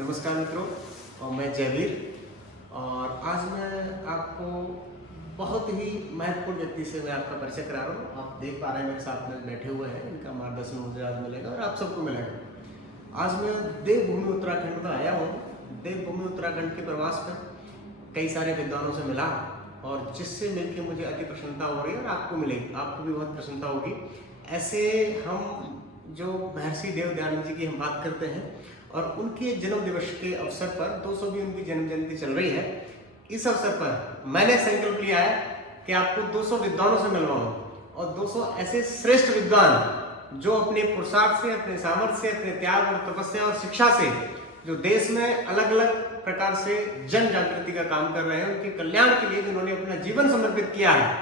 नमस्कार मित्रों, और मैं जयवीर। और आज मैं आपको बहुत ही महत्वपूर्ण व्यक्ति से मैं आपका परिचय करा रहा हूँ। आप देख पा रहे हैं मेरे साथ में बैठे हुए हैं, इनका मार्गदर्शन मुझे आज मिलेगा और आप सबको मिलेगा। आज मैं देवभूमि उत्तराखंड में आया हूँ। देवभूमि उत्तराखंड के प्रवास में कई सारे विद्वानों से मिला और जिससे मिलकर मुझे अति प्रसन्नता हो रही है और आपको मिलेगी, आपको भी बहुत प्रसन्नता होगी। ऐसे हम जो महर्षि देव दयानंद जी की हम बात करते हैं और उनके जन्म दिवस के अवसर पर 200वीं उनकी जन्म जयंती चल रही है। इस अवसर पर मैंने संकल्प लिया है कि आपको 200 विद्वानों से मिलवाऊं और 200 ऐसे श्रेष्ठ विद्वान जो अपने पुरुषार्थ से, अपने सामर्थ्य से, अपने त्याग और तपस्या और शिक्षा से जो देश में अलग अलग प्रकार से जन जागृति का काम कर रहे हैं, उनके कल्याण के लिए जिन्होंने अपना जीवन समर्पित किया है,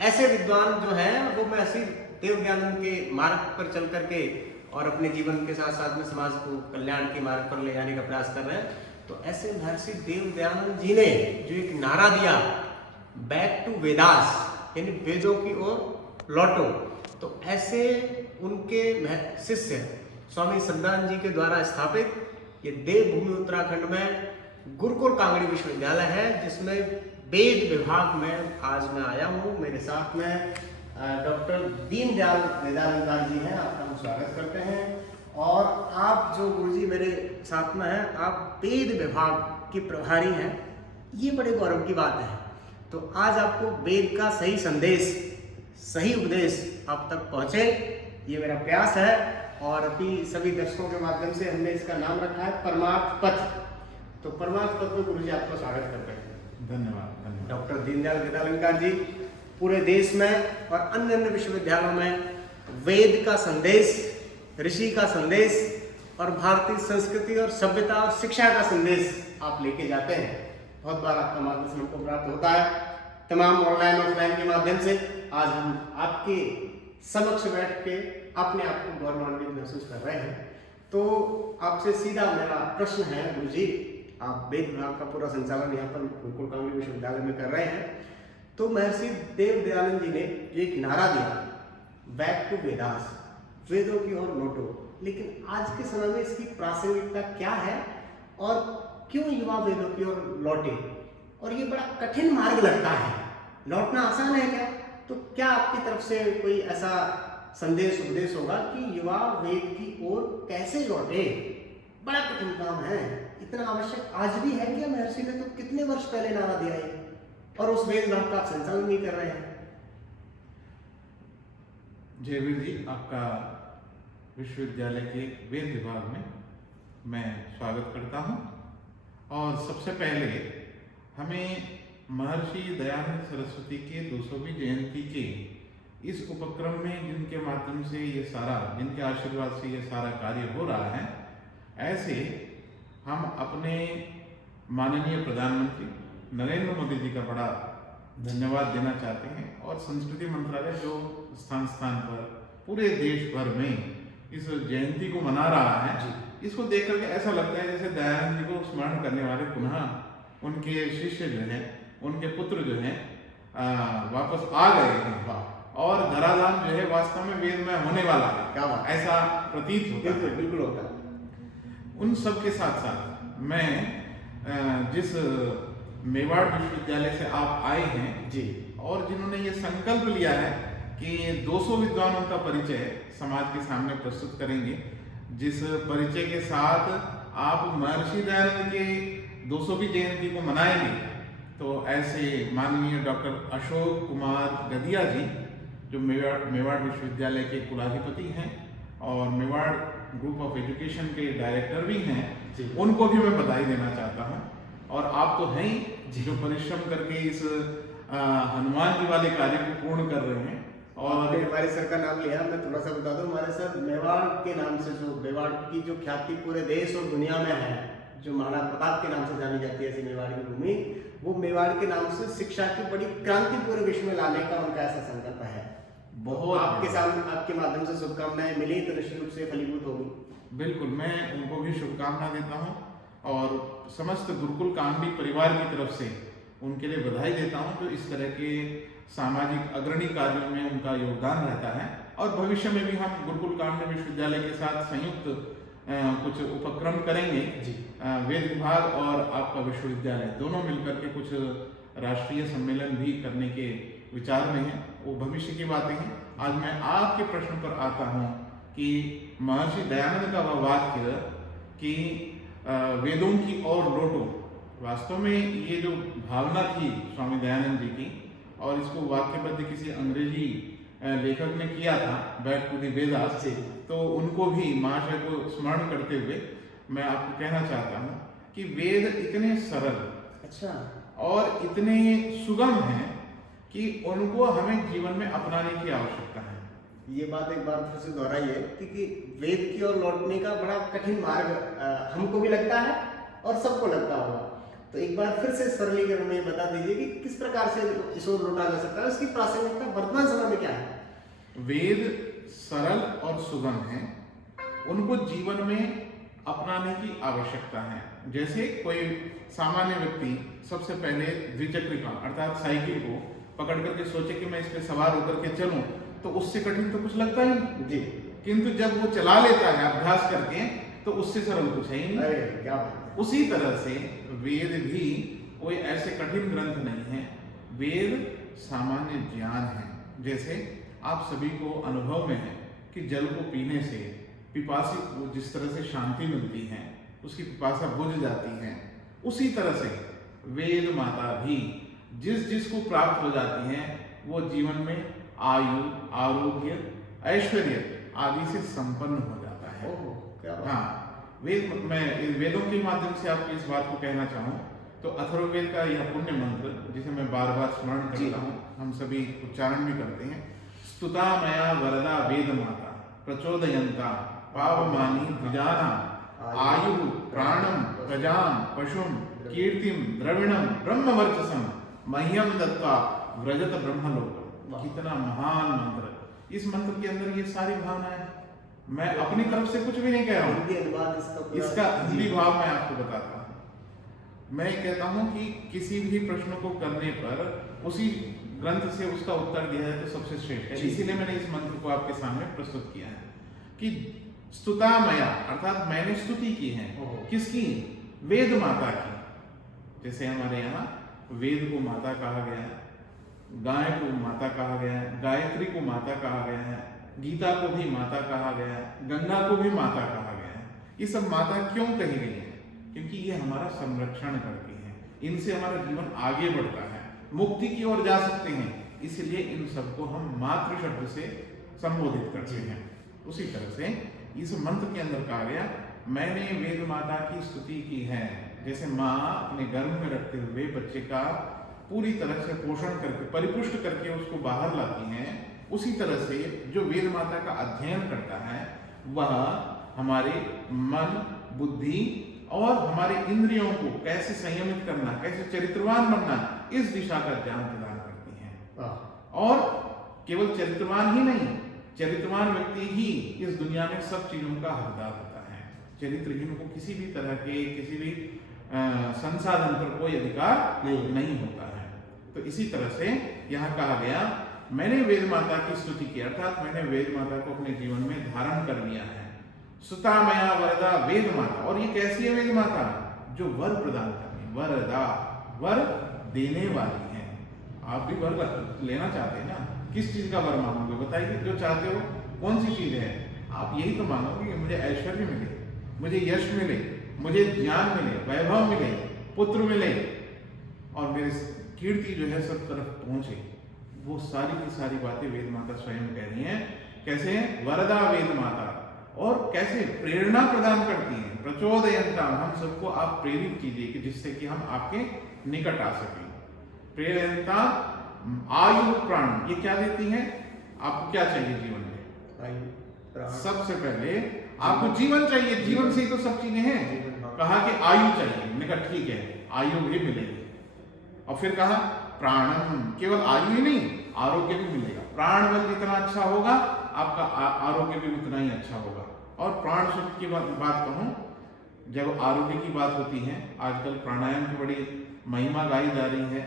ऐसे विद्वान जो हैं वो महर्षि देव दयानंद के मार्ग पर चल करके और अपने जीवन के साथ साथ में समाज को कल्याण के मार्ग पर ले जाने का प्रयास कर रहे हैं। तो ऐसे महर्षि देव दयानंद जी ने जो एक नारा दिया, बैक टू वेदास, यानी वेदों की ओर लौटो, तो ऐसे उनके शिष्य स्वामी सदानंद जी के द्वारा स्थापित ये देवभूमि उत्तराखंड में गुरुकुल कांगड़ी विश्वविद्यालय है, जिसमें वेद विभाग में आज मैं आया हूँ। मेरे साथ में डॉक्टर दीनदयाल वेदालंकार जी हैं, आपका हम स्वागत करते हैं। और आप जो गुरुजी मेरे साथ में हैं, आप वेद विभाग के प्रभारी हैं, ये बड़े गौरव की बात है। तो आज आपको वेद का सही संदेश, सही उपदेश आप तक पहुँचे, ये मेरा प्रयास है। और अभी सभी दर्शकों के माध्यम से हमने इसका नाम रखा है परमार्थ पथ। तो परमार्थ पथ में गुरुजी आपका स्वागत करते हैं। धन्यवाद। डॉक्टर दीनदयाल वेदालंकार जी पूरे देश में और अन्य अन्य विश्वविद्यालयों में वेद का संदेश, ऋषि का संदेश और भारतीय संस्कृति और सभ्यता और शिक्षा का संदेश आप लेके जाते हैं। बहुत बार आपका मार्गदर्शन हमको प्राप्त होता है तमाम ऑनलाइन ऑफलाइन के माध्यम से। आज हम आपके समक्ष बैठ के अपने आप को गौरवान्वित महसूस कर रहे हैं। तो आपसे सीधा मेरा प्रश्न है गुरुजी, आप वेद विभाग का पूरा संचालन यहाँ पर गुरुकुल कांगड़ी विश्वविद्यालय में कर रहे हैं। तो महर्षि देव दयानंद जी ने जो एक नारा दिया, बैक टू वेदास, वेदों की ओर लौटो, लेकिन आज के समय में इसकी प्रासंगिकता क्या है और क्यों युवा वेदों की ओर लौटे? और ये बड़ा कठिन मार्ग लगता है, लौटना आसान है क्या? तो क्या आपकी तरफ से कोई ऐसा संदेश उपदेश होगा कि युवा वेद की ओर कैसे लौटे? बड़ा कठिन काम है, इतना आवश्यक आज भी है क्या? महर्षि ने तो कितने वर्ष पहले नारा दिया है और उस वेद विभाग का आप संचालन नहीं कर रहे हैं। जयवीर जी, आपका विश्वविद्यालय के वेद विभाग में मैं स्वागत करता हूं। और सबसे पहले हमें महर्षि दयानंद सरस्वती के 200वीं जयंती के इस उपक्रम में जिनके माध्यम से ये सारा, जिनके आशीर्वाद से ये सारा कार्य हो रहा है, ऐसे हम अपने माननीय प्रधानमंत्री नरेंद्र मोदी जी का बड़ा धन्यवाद देना चाहते हैं। और संस्कृति मंत्रालय जो स्थान स्थान पर पूरे देश भर में इस जयंती को मना रहा है, इसको देख करके ऐसा लगता है जैसे दयानंद जी को स्मरण करने वाले पुनः उनके शिष्य जो हैं, उनके पुत्र जो हैं वापस आ गए हैं और धराधाम जो है वास्तव में वेदमय होने वाला है। क्या बात, ऐसा प्रतीत होता है। बिल्कुल होता है। उन सब के साथ साथ मैं जिस मेवाड़ विश्वविद्यालय से आप आए हैं जी, और जिन्होंने ये संकल्प लिया है कि 200 विद्वानों का परिचय समाज के सामने प्रस्तुत करेंगे, जिस परिचय के साथ आप महर्षि दयानंद के 200वीं जयंती को मनाएंगे, तो ऐसे माननीय डॉक्टर अशोक कुमार गदिया जी जो मेवाड़ विश्वविद्यालय के कुलाधिपति हैं और मेवाड़ ग्रुप ऑफ एजुकेशन के डायरेक्टर भी हैं, उनको भी मैं बधाई देना चाहता हूं। और आप तो हैं ही जो परिश्रम करके इस हनुमान जी वाले कार्य को पूर्ण कर रहे हैं। और हमारे सर का नाम लिया, मैं थोड़ा सा बता दूं, हमारे सर मेवाड़ के नाम से, जो मेवाड़ की जो ख्याति पूरे देश और दुनिया में है, जो महाराणा प्रताप के नाम से जानी जाती है ऐसी मेवाड़ की भूमि, वो मेवाड़ के नाम से शिक्षा की बड़ी क्रांति पूरे विश्व में लाने का उनका ऐसा संकल्प है। बहुत आपके सामने, आपके माध्यम से शुभकामनाएं मिली तो निश्चित रूप से फलीभूत होगी। बिल्कुल, मैं उनको भी शुभकामना देता हूँ और समस्त गुरुकुल कांगड़ी परिवार की तरफ से उनके लिए बधाई देता हूँ। तो इस तरह के सामाजिक अग्रणी कार्यों में उनका योगदान रहता है और भविष्य में भी हम गुरुकुल कांगड़ी विश्वविद्यालय के साथ संयुक्त कुछ उपक्रम करेंगे। जी। वेद विभाग और आपका विश्वविद्यालय दोनों मिलकर के कुछ राष्ट्रीय सम्मेलन भी करने के विचार में है, वो भविष्य की बातें हैं। आज मैं आपके प्रश्न पर आता हूँ कि महर्षि दयानंद का वह वाक्य कि वेदों की ओर लौटो, वास्तव में ये जो भावना थी स्वामी दयानंद जी की, और इसको वाक्यबद्ध किसी अंग्रेजी लेखक ने किया था, बैक टू द वेदास, तो उनको भी महाशय को स्मरण करते हुए मैं आपको कहना चाहता हूँ कि वेद इतने सरल अच्छा और इतने सुगम हैं कि उनको हमें जीवन में अपनाने की आवश्यकता है। ये बात एक बार फिर से दोहराइए कि वेद की ओर लौटने का बड़ा कठिन मार्ग हमको भी लगता है और सबको लगता होगा, तो एक बार फिर से सरलीकरण में बता दीजिए कि किस प्रकार से इस ओर लौटा जा सकता है, उसकी प्रासंगिकता वर्तमान समय में क्या है। वेद सरल और सुगम हैं, उनको जीवन में अपनाने की आवश्यकता है। जैसे कोई सामान्य व्यक्ति सबसे पहले द्विचक्रिका अर्थात साइकिल को पकड़ करके सोचे कि मैं इस पे सवार होकर के चलूं, तो उससे कठिन तो कुछ लगता ही नहीं जी, किंतु जब वो चला लेता है अभ्यास करके तो उससे सरल कुछ है ही नहीं। अरे क्या बात है। उसी तरह से वेद भी कोई ऐसे कठिन ग्रंथ नहीं है, वेद सामान्य ज्ञान है। जैसे आप सभी को अनुभव में है कि जल को पीने से पिपासी को जिस तरह से शांति मिलती है, उसकी पिपासा बुझ जाती है, उसी तरह से वेद माता भी जिस जिस को प्राप्त हो जाती हैं वो जीवन में आयु, आरोग्य, ऐश्वर्य आदि से संपन्न हो जाता है। क्या बात। हाँ, मैं वेदों के माध्यम से आपको इस बात को कहना चाहूँ तो अथर्ववेद का यह पुण्य मंत्र जिसे मैं बार बार स्मरण करता हूँ, हम सभी उच्चारण भी करते हैं, स्तुता मया वरदा वेद माता प्रचोदयंता पावमानी द्विजाना आयु प्राणम प्रजाम पशुम कीर्तिम द्रविणम ब्रह्मवर्चसम मह्यम दत्ता व्रजत ब्रह्मलोक। कितना महान मंत्र। इस मंत्र के अंदर ये सारी भावनाएं, मैं अपनी तरफ से कुछ भी नहीं कह रहा हूँ, इसका हिंदी भाव मैं आपको बताता हूँ। मैं कहता हूँ कि किसी भी प्रश्न को करने पर उसी ग्रंथ से उसका उत्तर दिया जाए तो सबसे श्रेष्ठ है। इसीलिए मैंने इस मंत्र को आपके सामने प्रस्तुत किया है कि स्तुता मया अर्थात मैंने स्तुति की है। किसकी? वेद माता की। जैसे हमारे यहाँ वेद को माता कहा गया है, गाय को माता कहा गया है, गायत्री को माता कहा गया है, गीता को भी माता कहा गया है, गंगा को भी माता कहा गया है। ये सब माता क्यों कही गई है? क्योंकि ये हमारा संरक्षण करती हैं, इनसे हमारा जीवन आगे बढ़ता है, मुक्ति की ओर जा सकते हैं, इसलिए इन सबको हम मातृ शब्द से संबोधित करते हैं। उसी तरह से इस मंत्र के अंदर कहा गया मैंने वेद माता की स्तुति की है। जैसे माँ अपने गर्भ में रखते हुए बच्चे का पूरी तरह से पोषण करके परिपुष्ट करके उसको बाहर लाती हैं, उसी तरह से जो वेद माता का अध्ययन करता है वह हमारे मन, बुद्धि और हमारे इंद्रियों को कैसे संयमित करना, कैसे चरित्रवान बनना, इस दिशा का ज्ञान प्रदान करती हैं। और केवल चरित्रवान ही नहीं, चरित्रवान व्यक्ति ही इस दुनिया में सब चीजों का हकदार होता है। चरित्रहीन को किसी भी तरह के किसी भी संसाधन पर कोई अधिकार नहीं होता है। तो इसी तरह से यहाँ कहा गया मैंने वेद माता की स्तुति की, अर्थात मैंने वेद माता को अपने जीवन में धारण कर लिया है। सुता मया वरदा वेद माता, और ये कैसी है वेद माता? जो वर प्रदान करनी, वरदा, वर देने वाली है। आप भी वर लेना चाहते हैं ना, किस चीज का वर मांगोगे बताइए? जो चाहते हो कौन सी चीज है? आप यही तो मांगोगे कि मुझे ऐश्वर्य मिले, मुझे यश मिले, मुझे ज्ञान मिले, वैभव मिले, पुत्र मिले और मेरी कीर्ति जो है सब तरफ पहुंचे। वो सारी की सारी बातें वेद माता स्वयं कह रही हैं। कैसे? वरदा वेद माता, और कैसे प्रेरणा प्रदान करती हैं। प्रचोदयंता, हम सबको आप प्रेरित कीजिए कि जिससे कि हम आपके निकट आ सकें। प्रेरणता, आयु, प्राण, ये क्या देती हैं? आपको क्या चाहिए जीवन में? सबसे पहले आपको जीवन चाहिए, जीवन से ही तो सब चीजें हैं। कहा कि आयु चाहिए, मैंने कहा ठीक है, आयु भी मिलेगी। और फिर कहा प्राणम, केवल आयु ही नहीं, आरोग्य भी मिलेगा। प्राण बल जितना अच्छा होगा आपका आरोग्य भी उतना ही अच्छा होगा। और प्राण सुख की बात कहूं, जब आरोग्य की बात होती है, आजकल प्राणायाम की बड़ी महिमा गाई जा रही है।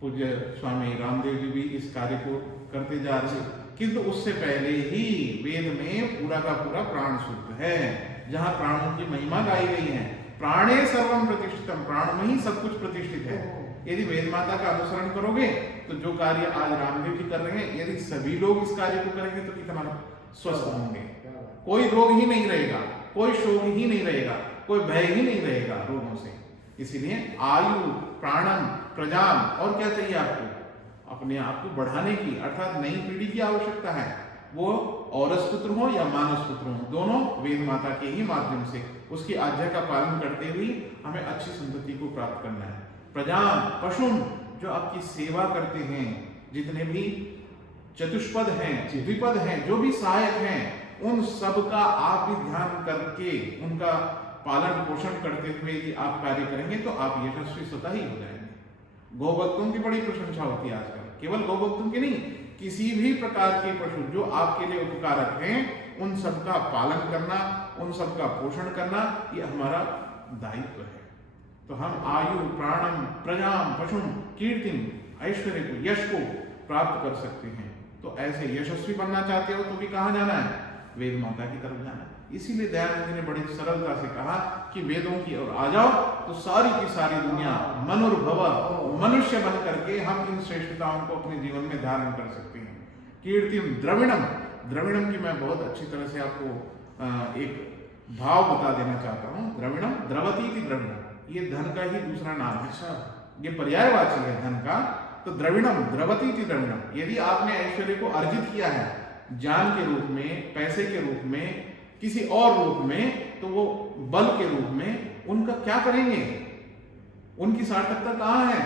पूज्य स्वामी रामदेव जी भी इस कार्य को करते जा रहे हैं, किंतु उससे पहले ही वेद में पूरा का पूरा प्राण शुद्ध है। जहाँ प्राणों की महिमा गाई गई है। प्राणे सर्वम प्रतिष्ठितम, प्राण में ही सब कुछ प्रतिष्ठित है। यदि वेद माता का अनुसरण करोगे तो जो कार्य आज रामदेव जी कर रहे हैं, यदि सभी लोग इस कार्य को करेंगे तो कितना स्वस्थ होंगे। कोई रोग ही नहीं रहेगा, कोई शोक ही नहीं रहेगा, कोई भय ही नहीं रहेगा रोगों से। इसीलिए आयु, प्राणम, प्रजाम, और क्या चाहिए आपको? अपने आप को बढ़ाने की, अर्थात नई पीढ़ी की आवश्यकता है। वो औरस पुत्र हो या मानस पुत्र हो, दोनों वेद माता के ही माध्यम से उसकी आज्ञा का पालन करते हुए हमें अच्छी संतति को प्राप्त करना है। प्रजाम, पशुन, जो आपकी सेवा करते हैं, जितने भी चतुष्पद हैं, द्विपद हैं, जो भी सहायक हैं, उन सब का आप भी ध्यान करके उनका पालन पोषण करते हुए यदि आप कार्य करेंगे तो आप यशस्वी स्वतः ही हो जाएंगे। गौभक्तों की बड़ी प्रशंसा होती है आजकल, केवल गौभक्तों की नहीं, किसी भी प्रकार के पशु जो आपके लिए उपकारक हैं, उन सब का पालन करना, उन सब का पोषण करना, ये हमारा दायित्व है। तो हम आयु, प्राणम, प्रजाम, पशुम, कीर्तिम, ऐश्वर्य को, यश को प्राप्त कर सकते हैं। तो ऐसे यशस्वी बनना चाहते हो तो भी कहाँ जाना है? वेद माता की तरफ जाना है। इसीलिए दयानंद जी ने बड़ी सरलता से कहा कि वेदों की ओर आ जाओ तो सारी की सारी दुनिया मनुर्भव, मनुष्य बन करके हम इन श्रेष्ठताओं को अपने जीवन में धारण कर सकते हैं। कीर्तिम, द्रविणम, द्रविणम की मैं बहुत अच्छी तरह से आपको एक भाव बता देना चाहता हूँ। द्रविणम, द्रवती की द्रविणम, ये धन का ही दूसरा नाम है, ये पर्यायवाची है धन का। तो द्रविणम, द्रवती की द्रविणम, यदि आपने ऐश्वर्य को अर्जित किया है ज्ञान के रूप में, पैसे के रूप में, किसी और रूप में, तो वो बल के रूप में उनका क्या करेंगे? उनकी सार्थकता कहाँ है?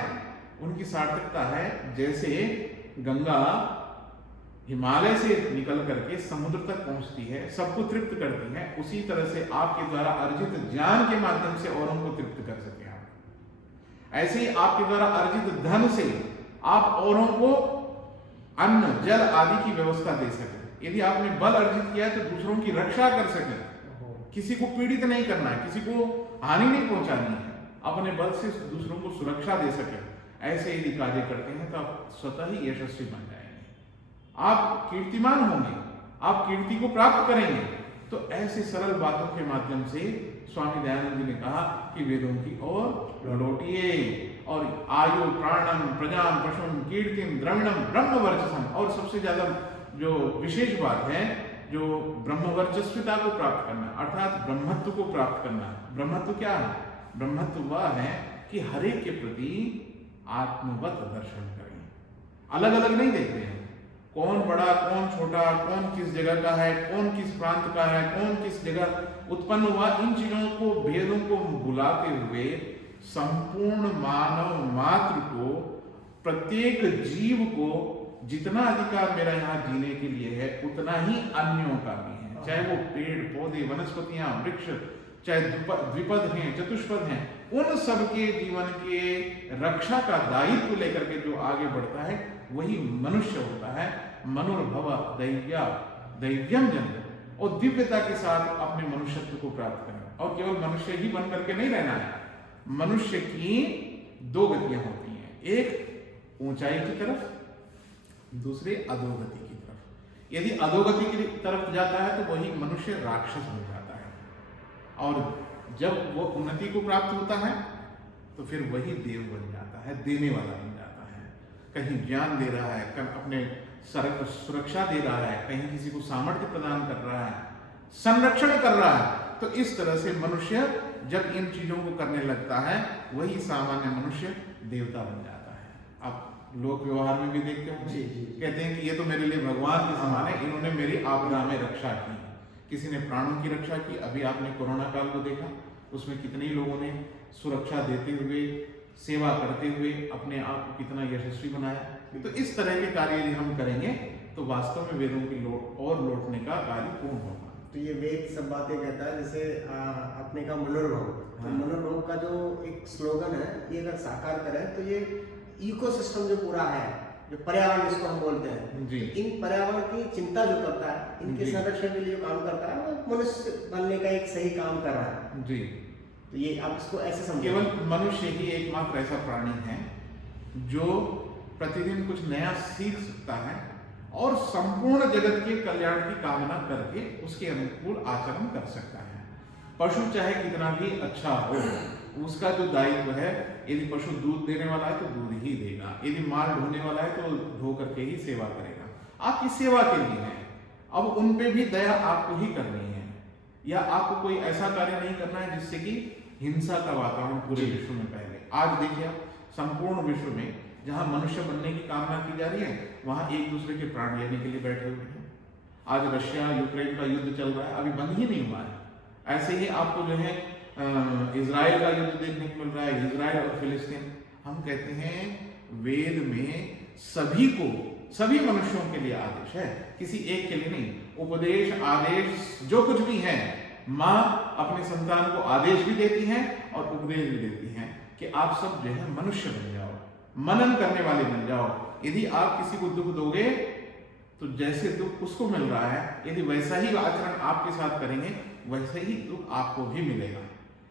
उनकी सार्थकता है जैसे गंगा हिमालय से निकल करके समुद्र तक पहुंचती है, सबको तृप्त करती है, उसी तरह से आपके द्वारा अर्जित ज्ञान के माध्यम से औरों को तृप्त कर सके आप। ऐसे ही आपके द्वारा अर्जित धन से आप औरों को अन्न, जल आदि की व्यवस्था दे सके। यदि आपने बल अर्जित किया है तो दूसरों की रक्षा कर सके, किसी को पीड़ित नहीं करना है, किसी को हानि नहीं पहुंचानी है, अपने बल से दूसरों को सुरक्षा दे सके, ऐसे यदि कार्य करते हैं तो आप स्वतः ही यशस्वी बन जाएंगे, आप कीर्तिमान होंगे, आप कीर्ति को प्राप्त करेंगे। तो ऐसे सरल बातों के माध्यम से स्वामी दयानंद जी ने कहा कि वेदों की ओर लौटिए और आयु, प्राणम, प्रजाम, पशुम, कीर्तिम, द्रविणम, ब्रह्म वर्चसम, और सबसे ज्यादा जो विशेष बात है, जो ब्रह्म वर्चस्विता को प्राप्त करना, अर्थात ब्रह्मत्व को प्राप्त करना। ब्रह्मत्व क्या है? ब्रह्मत्व वह है कि हर एक के प्रति आत्मवत दर्शन करें, अलग अलग नहीं देखते हैं, कौन बड़ा, कौन छोटा, कौन किस जगह का है, कौन किस प्रांत का है, कौन किस जगह उत्पन्न हुआ, इन चीजों को, भेदों को बुलाते हुए संपूर्ण मानव मात्र को, प्रत्येक जीव को जितना अधिकार मेरा यहाँ जीने के लिए है उतना ही अन्यों का भी है, चाहे वो पेड़ पौधे, वनस्पतियां, वृक्ष, चाहे द्विपद हैं, चतुष्पद हैं, उन सबके जीवन के रक्षा का दायित्व लेकर के जो आगे बढ़ता है वही मनुष्य होता है। मनुर्भव दैव्यम जन, और दिव्यता के साथ अपने मनुष्यत्व को प्राप्त करें। और केवल मनुष्य ही बन करके नहीं रहना है। मनुष्य की दो गतियां होती हैं, एक ऊंचाई की तरफ, दूसरे अधोगति की तरफ। यदि अधोगति की तरफ जाता है तो वही मनुष्य राक्षस बन जाता है, और जब वो उन्नति को प्राप्त होता है तो फिर वही देव बन जाता है, देने वाला बन जाता है। कहीं ज्ञान दे रहा है, कहीं अपने सुरक्षा दे रहा है, कहीं किसी को सामर्थ्य प्रदान कर रहा है, संरक्षण कर रहा है। तो इस तरह से मनुष्य जब इन चीजों को करने लगता है वही सामान्य मनुष्य देवता बन जाता है। आप लोक व्यवहार में भी देखते हो, कहते हैं कि ये तो मेरे लिए भगवान के समान है, इन्होंने मेरी आपदा में रक्षा की। किसी ने प्राणों की रक्षा की, अभी आपने कोरोना काल को देखा, उसमें कितने लोगों ने सुरक्षा देते हुए, सेवा करते हुए अपने आप को कितना यशस्वी बनाया। तो इस तरह के कार्य यदि हम करेंगे तो वास्तव में वेदों की लौटने का कार्य पूर्ण होगा। तो ये वेद सब बातें कहता है, जैसे अपने का मनोरभव, तो मनोरभव का जो एक स्लोगन है, ये अगर साकार करें तो ये इकोसिस्टम जो पूरा है, जो पर्यावरण जिसको हम बोलते हैं, जी, इन पर्यावरण की चिंता जो करता है, इनके संरक्षण के लिए काम करता है, वो मनुष्य बनने का एक सही काम कर रहा है जी। तो ये आप इसको ऐसे समझो, केवल मनुष्य ही एकमात्र ऐसा प्राणी है जो प्रतिदिन कुछ नया सीख सकता है और संपूर्ण जगत के कल्याण की कामना करके उसके अनुकूल आचरण कर सकता है। पशु चाहे कितना भी अच्छा हो, उसका जो दायित्व है, यदि पशु दूध देने वाला है तो दूध ही देगा, यदि माल ढोने वाला है तो ढो करके ही सेवा करेगा। आपकी सेवा के लिए है, अब उन पे भी दया आपको ही करनी है, या आपको कोई ऐसा कार्य नहीं करना है जिससे कि हिंसा का वातावरण पूरे विश्व में फैले। आज देखिए संपूर्ण विश्व में जहां मनुष्य बनने की कामना की जा रही है, वहां एक दूसरे के प्राण लेने के लिए बैठे हुए हैं। आज रशिया यूक्रेन का युद्ध चल रहा है, अभी बंद ही नहीं हुआ है। ऐसे ही आपको जो है इजराइल का युद्ध देखने को मिल रहा है, इजराइल और फिलिस्तीन। हम कहते हैं वेद में सभी को, सभी मनुष्यों के लिए आदेश है, किसी एक के लिए नहीं। उपदेश, आदेश जो कुछ भी है, माँ अपने संतान को आदेश भी देती है और उपदेश भी देती है कि आप सब जो है मनुष्य बन जाओ, मनन करने वाले बन जाओ। यदि आप किसी को दुख दोगे तो जैसे दुख उसको मिल रहा है, यदि वैसा ही आचरण आपके साथ करेंगे, वैसे ही दुख आपको भी मिलेगा।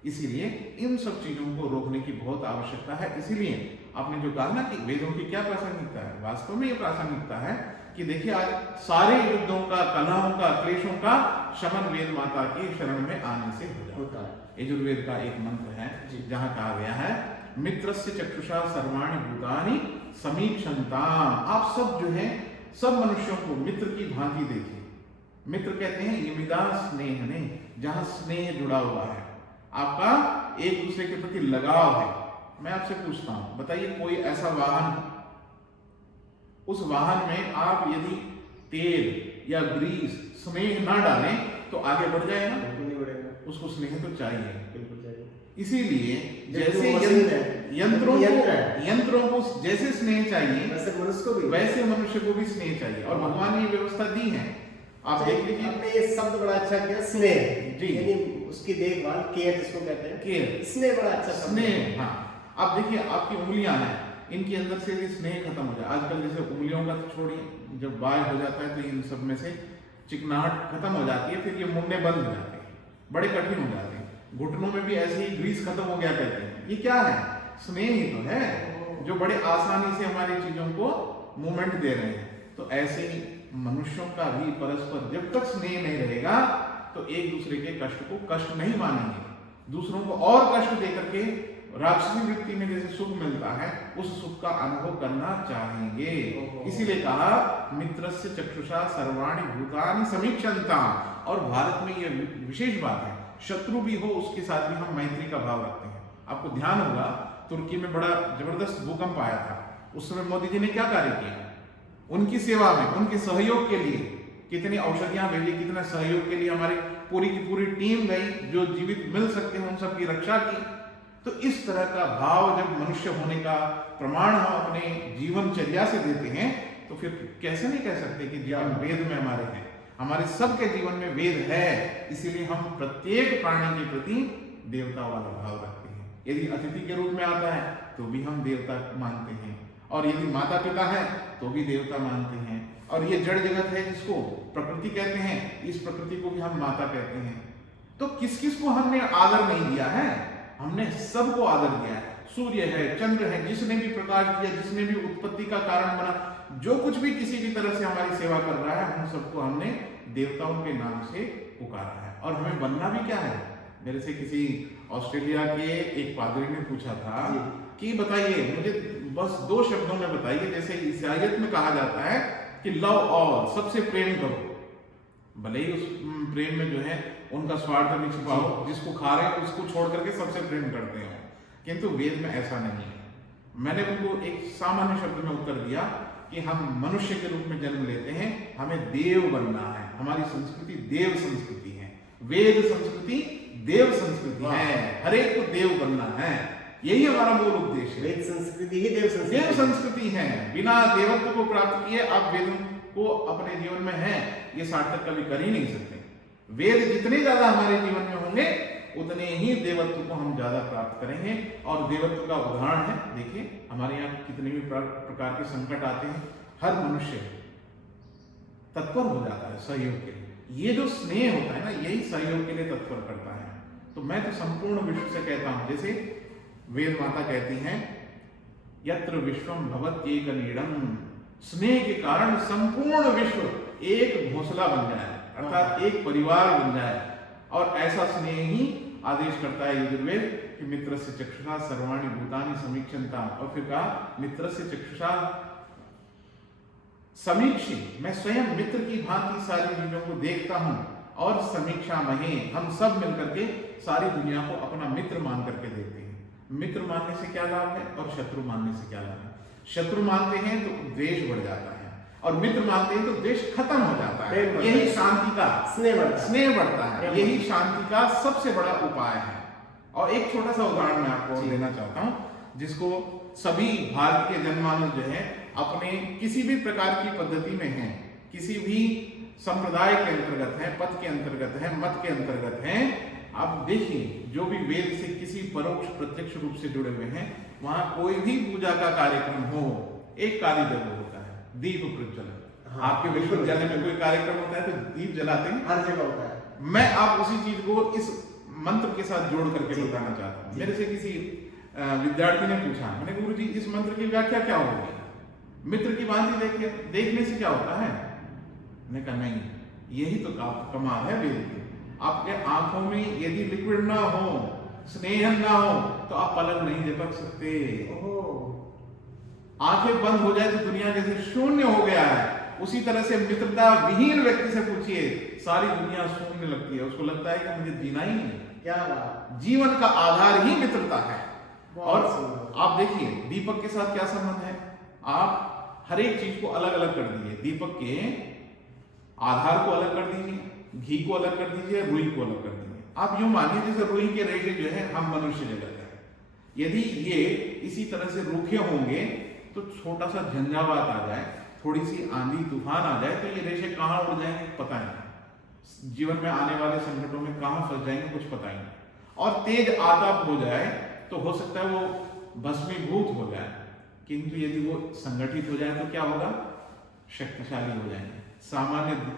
इसीलिए इन सब चीजों को रोकने की बहुत आवश्यकता है। इसीलिए आपने जो कहा ना कि वेदों की क्या प्रासंगिकता है, वास्तव में ये प्रासंगिकता है कि देखिए आज सारे युद्धों का, कलहों का, क्लेशों का शमन वेद माता की शरण में आने से हो जाता है। यजुर्वेद का एक मंत्र है जहां कहा गया है, मित्रस्य चक्षुषा सर्वाणि भूतानि समीक्षन्ताम्। आप सब जो है, सब मनुष्यों को मित्र की भांति देखिए। मित्र कहते हैं यमिदा स्नेह ने, जहां स्नेह जुड़ा हुआ है, आपका एक दूसरे के प्रति लगाव है। मैं आपसे पूछता हूं, बताइए कोई ऐसा वाहन, उस वाहन में आप यदि तेल या ग्रीस, स्नेह ना डालें तो आगे बढ़ जाएगा? बिल्कुल नहीं बढ़ेगा। उसको स्नेह तो चाहिए। बिल्कुल चाहिए। इसीलिए जैसे यंत्रों को जैसे स्नेह चाहिए, वैसे मनुष्य को भी स्नेह चाहिए, और भगवान ने ये व्यवस्था दी है। आप देख लीजिए, आपने ये शब्द बड़ा अच्छा किया, स्नेह जी, यानी उसकी देखभाल, केयर जिसको कहते हैं, केयर, स्नेह बड़ा अच्छा शब्द है। स्नेह। हाँ, आप देखिए आपकी उंगलियां हैं, इनके अंदर से भी स्नेह खत्म हो जाए। आजकल जैसे उंगलियों का तो छोड़िए, जब बाय हो जाता है तो इन सब में से चिकनाहट खत्म हो जाती है, फिर ये मुड़ने बंद हो जाते हैं, बड़े कठिन हो जाते हैं। घुटनों में भी ऐसे ही ग्रीस खत्म हो गया कहते हैं। ये क्या है? स्नेह ही तो है, जो बड़े आसानी से हमारी चीजों को मूवमेंट दे रहे हैं। तो ऐसे ही मनुष्यों का भी परस्पर जब तक स्नेह नहीं रहेगा तो एक दूसरे के कष्ट को कष्ट नहीं मानेंगे, दूसरों को और कष्ट देकर के राक्षसी वृत्ति में जैसे सुख मिलता है, उस सुख का अनुभव करना चाहेंगे। इसीलिए कहा मित्रस्य चक्षुषा सर्वाणि भूतानि समीक्षन्ताम्। और भारत में यह विशेष बात है, शत्रु भी हो उसके साथ भी हम मैत्री का भाव रखते हैं। आपको ध्यान होगा तुर्की में बड़ा जबरदस्त भूकंप आया था, उस समय मोदी जी ने क्या कार्य किया? उनकी सेवा में, उनके सहयोग के लिए कितनी औषधियां भेजी, कितना सहयोग के लिए हमारी पूरी की पूरी टीम गई, जो जीवित मिल सकते हैं उन सब की रक्षा की। तो इस तरह का भाव जब मनुष्य होने का प्रमाण हम अपने जीवनचर्या से देते हैं, तो फिर कैसे नहीं कह सकते कि जीवन वेद में हमारे हैं। हमारे सबके जीवन में वेद है, इसीलिए हम प्रत्येक प्राणी के प्रति देवता वाला भाव रखते हैं। यदि अतिथि के रूप में आता है तो भी हम देवता मानते हैं, और यदि माता पिता है तो भी देवता मानते हैं। और ये जड़ जगत है जिसको प्रकृति कहते हैं, इस प्रकृति को भी हम माता कहते हैं। तो किस किस को हमने आदर नहीं दिया है? हमने सबको आदर दिया है। सूर्य है, चंद्र है, जिसने भी प्रकाश दिया, जिसने भी उत्पत्ति का कारण बना, जो कुछ भी किसी भी तरह से हमारी सेवा कर रहा है, हम सबको हमने देवताओं के नाम से पुकारा है। और हमें बनना भी क्या है? मेरे से किसी ऑस्ट्रेलिया के एक पादरी ने पूछा था कि बताइए मुझे बस 2 शब्दों में बताइए, जैसे ईसाइयत में कहा जाता है कि लव ऑल, सबसे प्रेम करो, भले ही उस प्रेम में जो है उनका स्वार्थ भी छिपा हो, जिसको खा रहे हैं उसको छोड़ करके सबसे प्रेम करते हैं, किंतु वेद में ऐसा नहीं है। मैंने उनको एक सामान्य शब्द में उत्तर दिया कि हम मनुष्य के रूप में जन्म लेते हैं, हमें देव बनना है। हमारी संस्कृति देव संस्कृति है, वेद संस्कृति देव संस्कृति है, हर एक को देव बनना है, यही हमारा मूल उद्देश्य है। वेद संस्कृति ही देव संस्कृति है। बिना देवत्व को प्राप्त किए आप वेदों को अपने जीवन में है ये सार्थक कभी कर ही नहीं सकते। वेद जितने ज्यादा हमारे जीवन में होंगे उतने ही देवत्व को हम ज्यादा प्राप्त करेंगे। और देवत्व का उदाहरण है, देखिए हमारे यहाँ कितने भी प्रकार के संकट आते हैं, हर मनुष्य तत्पर हो जाता है सहयोग के लिए। ये जो स्नेह होता है ना, यही सहयोग के लिए तत्पर करता है। तो मैं तो संपूर्ण विश्व से कहता हूं, जैसे वेद माता कहती हैं, यत्र विश्वम भवत्येक नीडम, स्नेह के कारण संपूर्ण विश्व एक घोंसला बन जाए, अर्थात एक परिवार बन जाए। और ऐसा स्नेह ही आदेश करता है यजुर्वेद कि मित्रस्य चक्षुषा सर्वाणि भूतानि समीक्षन्ता, और फिर कहा मित्रस्य चक्षुषा समीक्षी, मैं स्वयं मित्र की भांति सारी चीजों को देखता हूं और समीक्षा महे, हम सब मिलकर के सारी दुनिया को अपना मित्र मान करके देखते हैं। मित्र मानने से क्या लाभ है और शत्रु मानने से क्या लाभ है? शत्रु मानते हैं तो द्वेष बढ़ जाता है, और मित्र मानते हैं तो द्वेष खत्म हो जाता है। यही शांति का स्नेह बढ़ता है, यही शांति का सबसे बड़ा उपाय है। और एक छोटा सा उदाहरण मैं आपको और देना चाहता हूं, जिसको सभी भारतीय जनमानस जो है अपने किसी भी प्रकार की पद्धति में है, किसी भी संप्रदाय के अंतर्गत है, पद के अंतर्गत है, मत के अंतर्गत है, आप देखिए जो भी वेद से किसी परोक्ष प्रत्यक्ष रूप से जुड़े हुए हैं, वहां कोई भी पूजा का कार्यक्रम हो, एक कार्य जरूर होता है, दीप प्रज्वलन। आपके विश्वविद्यालय में कोई कार्यक्रम होता है तो दीप जलाते हैं, हर जगह होता है। मैं आप उसी चीज को इस मंत्र के साथ जोड़ करके बताना चाहता हूँ। मेरे से किसी विद्यार्थी ने पूछा, मैंने गुरु जी इस मंत्र की व्याख्या क्या होगी? मित्र की भांति देखने से क्या होता है? मैंने कहा नहीं, यही तो कमाल है वेद की। आपके आंखों में यदि लिक्विड ना हो, स्नेह ना हो, तो आप पलक नहीं झपक सकते। आंखें बंद हो जाए तो दुनिया जैसे शून्य हो गया है, उसी तरह से मित्रता विहीन व्यक्ति से पूछिए, सारी दुनिया शून्य लगती है, उसको लगता है कि मुझे जीना ही नहीं। क्या बात! जीवन का आधार ही मित्रता है। और आप देखिए दीपक के साथ क्या संबंध है? आप हर एक चीज को अलग अलग कर दीजिए, दीपक के आधार को अलग कर दीजिए, घी को अलग कर दीजिए, रुई को अलग कर दीजिए। आप यूं मानिए जैसे रुई के रेशे जो है हम मनुष्य जगत है, यदि ये इसी तरह से रूखे होंगे तो छोटा सा झंझावात आ जाए, थोड़ी सी आंधी तूफान आ जाए तो ये रेशे कहाँ उड़ जाएंगे पता नहीं, जीवन में आने वाले संकटों में कहाँ फंस जाएंगे कुछ पता ही नहीं। और तेज आताप हो जाए तो हो सकता है वो भस्मीभूत हो जाए, किंतु यदि वो संगठित हो जाए तो क्या होगा? शक्तिशाली हो जाएंगे। सामान्य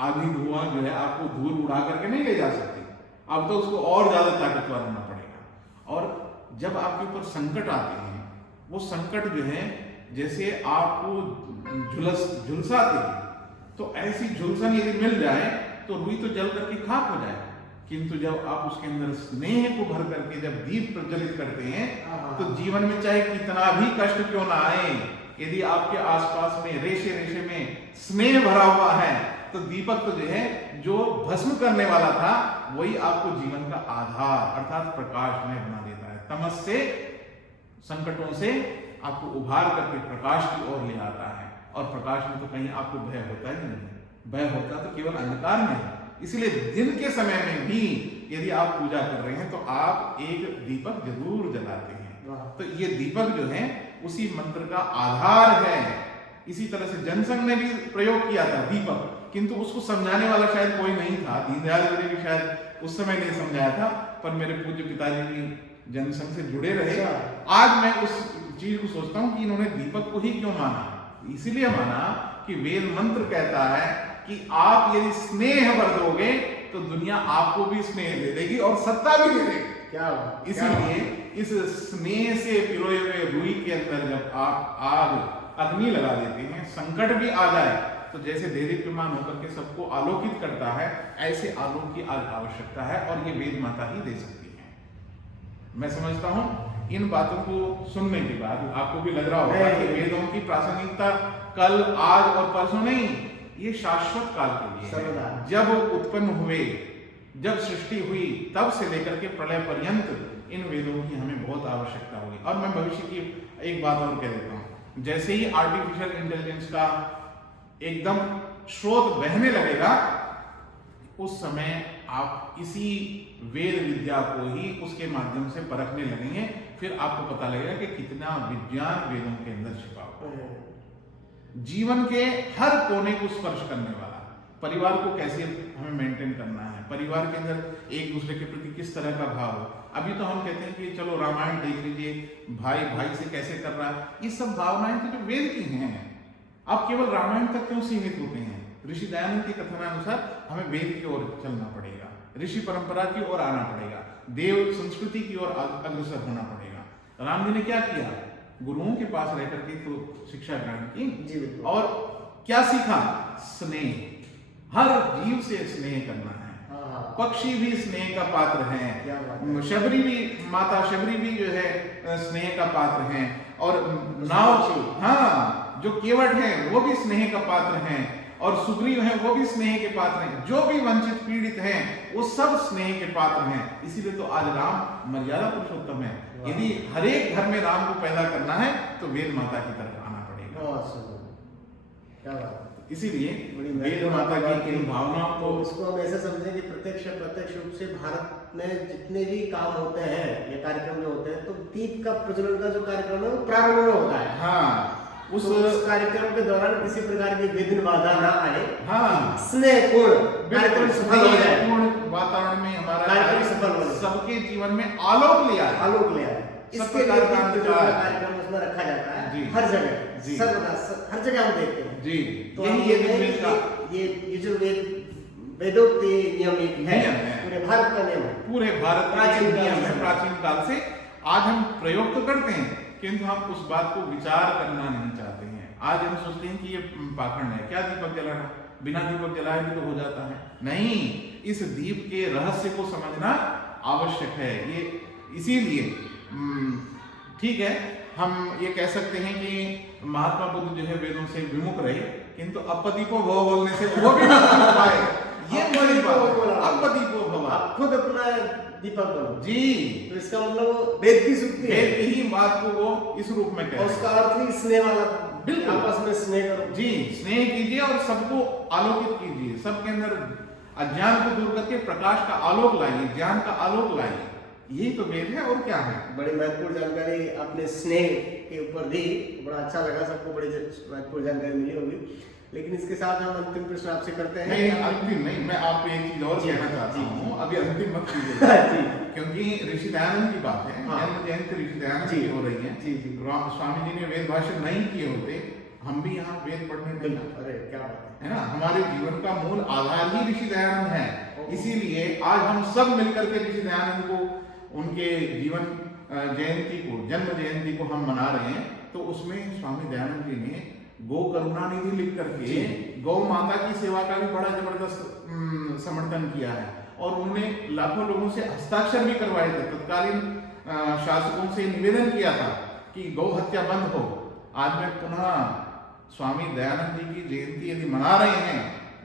आधी धुआं जो है आपको धूल उड़ा करके नहीं ले जा सकती, अब तो उसको और ज्यादा ताकतवर होना पड़ेगा। और जब आपके ऊपर संकट आते हैं, वो संकट जो है जैसे आपको झुलसाते हैं, तो ऐसी झुलसन यदि मिल जाए तो रुई तो जल करके खाक हो जाए, किंतु जब आप उसके अंदर स्नेह को भर करके जब दीप प्रज्वलित करते हैं तो जीवन में चाहे कितना भी कष्ट क्यों ना आए, यदि आपके आसपास में रेशे रेशे में स्नेह भरा हुआ है तो दीपक तो जो है जो भस्म करने वाला था वही आपको जीवन का आधार अर्थात प्रकाशमय बना देता है। तमस से, संकटों से आपको उभार करके प्रकाश की ओर ले आता है, और प्रकाश में तो कहीं आपको भय होता ही नहीं है, भय होता तो केवल अंधकार में है। इसलिए दिन के समय में भी यदि आप पूजा कर रहे हैं तो आप एक दीपक जरूर जलाते हैं। तो ये दीपक जो है उसी मंत्र का आधार है। इसी तरह से जनसंघ ने भी प्रयोग किया था दीपक, किंतु उसको समझाने वाला शायद कोई नहीं था। दीनदयाल जी ने भी शायद उस समय नहीं समझाया था, पर मेरे पूज्य पिताजी भी जनसंघ से जुड़े रहे। आज मैं उस चीज को सोचता हूँ कि इन्होंने दीपक को ही क्यों माना। इसीलिए माना कि वेद मंत्र कहता है कि आप यदि स्नेह भर दोगे तो दुनिया आपको भी स्नेह दे देगी और सत्ता भी दे देगी। क्या इसीलिए इस स्नेह से पिरोए हुए रुई के अंदर जब आप आग अग्नि लगा देते हैं, संकट भी आ जाए तो जैसे देदीप्यमान होकर के सबको आलोकित करता है, ऐसे आलोक की आवश्यकता है और ये वेद माता ही दे सकती है। मैं समझता हूं इन बातों को सुनने के बाद आपको भी लग रहा होगा कि वेदों की प्रासंगिकता कल, आज और परसों नहीं, ये शाश्वत काल के लिए है। जब उत्पन्न हुए, जब सृष्टि हुई, तब से लेकर के प्रलय पर्यंत इन वेदों की हमें बहुत आवश्यकता होगी। और मैं भविष्य की एक बात और कह देता हूं, जैसे ही आर्टिफिशियल इंटेलिजेंस का एकदम स्रोत बहने लगेगा, उस समय आप इसी वेद विद्या को ही उसके माध्यम से परखने लगेंगे, फिर आपको पता लगेगा कि कितना विज्ञान वेदों के अंदर छिपा हुआ है। जीवन के हर कोने को स्पर्श करने वाला, परिवार को कैसे हमें मेंटेन करना है, परिवार के अंदर एक दूसरे के प्रति किस तरह का भाव है। अभी तो हम कहते हैं कि चलो रामायण देख लीजिए, भाई भाई से कैसे कर रहा है, ये सब भावनाएं तो जो वेद की हैं। आप केवल रामायण तक क्यों सीमित होते हैं? ऋषि दयानंद के कथनानुसार हमें वेद की ओर चलना पड़ेगा, ऋषि परंपरा की ओर आना पड़ेगा, देव संस्कृति की ओर अग्रसर होना पड़ेगा। राम जी ने क्या किया? गुरुओं के पास रहकर के तो शिक्षा ग्रहण की और क्या सीखा? स्नेह, हर जीव से स्नेह करना है। पक्षी भी स्नेह का पात्र क्या बात हैं, है। शबरी भी, माता शबरी भी जो है स्नेह का पात्र हैं, और नाव, हाँ, जो केवट है वो भी स्नेह का पात्र हैं, और सुग्रीव है वो भी स्नेह के पात्र हैं, जो भी वंचित पीड़ित हैं वो सब स्नेह के पात्र हैं। इसीलिए तो आज राम मर्यादा पुरुषोत्तम है। यदि हर एक घर में राम को पैदा करना है तो वेद माता की तरफ आना पड़ेगा। बहुत सुंदर, क्या बात है। इसीलिए बड़ी वेद माता की इन भावनाओं को, उसको हम ऐसे समझें कि प्रत्यक्ष या प्रत्यक्ष रूप से भारत में जितने भी काम होते हैं या कार्यक्रम जो होते हैं, तो दीप का प्रज्वलन का जो कार्यक्रम है वो प्रारंभ में होता है। हाँ, उस कार्यक्रम के दौरान किसी प्रकार की विघ्न बाधा ना आए, हाँ, स्नेहपूर्ण कार्यक्रम सफल हो जाए, पूर्ण वातावरण में हमारा कार्यक्रम सफल हो जाए, सबके जीवन में आलोक ले आए, आलोक ले आए। इसके लिए कार्यक्रम उसमें रखा जाता है हर जगह, सर्वदा हर जगह हम देखते हैं जी। तो ये जो वेदोक्त नियम एक है, पूरे भारत का नियम है, पूरे भारत का नियम है प्राचीन काल से। आज हम प्रयोग तो करते हैं किंतु हम उस बात को विचार करना नहीं चाहते हैं। आज हम सोचते हैं कि ये पाखंड है, क्या दीपक जलाना, बिना दीपक जलाए भी तो हो जाता है। नहीं, इस दीप के रहस्य को समझना आवश्यक है। ये इसीलिए ठीक है, हम ये कह सकते हैं कि महात्मा बुद्ध जो है वेदों से विमुख रहे, किंतु अपदीपो भव बोलने से वो भी नहीं पाए। ये बड़ी बात है, अपदीपो भव, आप खुद अपना दीपक बनो जी। तो इसका मतलब वेद की सूक्ति है, वेद की ही बात को वो इस रूप में कहते हैं। उसका अर्थ ही स्नेह वाला, बिल्कुल, आपस में स्नेह करो जी, स्नेह कीजिए और सबको आलोकित कीजिए, सबके अंदर अज्ञान को दूर करके प्रकाश का आलोक लाइए, ज्ञान का आलोक लाइए। यही तो वेद है, और क्या है। बड़ी महत्वपूर्ण जानकारी आपने स्नेह के ऊपर दी, बड़ा अच्छा लगा, सबको बड़ी महत्वपूर्ण जानकारी मिली होगी। लेकिन इसके साथ हम अंतिम प्रश्न आपसे करते हैं। नहीं, अंतिम नहीं, मैं आपको एक चीज और कहना चाहता हूँ, अभी अंतिम मत कीजिए क्योंकि ऋषि दयानंद की बात है, जन्म जयंती ऋषि दयानंद की हो रही है। स्वामी जी ने वेद भाषण नहीं किए होते, हम भी यहाँ वेद पढ़ने नहीं आते। अरे क्या बात है ना, हमारे जीवन का मूल आधार ही ऋषि दयानंद है। इसीलिए आज हम सब मिलकर के ऋषि दयानंद को, उनके जीवन जयंती को, जन्म जयंती को हम मना रहे हैं। तो उसमें स्वामी दयानंद जी ने गौ करुणा निधि लिख करके गौ माता की सेवा का भी बड़ा जबरदस्त समर्थन किया है, और उन्होंने लाखों लोगों से हस्ताक्षर भी करवाए थे। तत्कालीन शासकों से निवेदन किया था कि गौ हत्या बंद हो। आज मैं पुनः स्वामी दयानंद जी की जयंती यदि मना रहे हैं,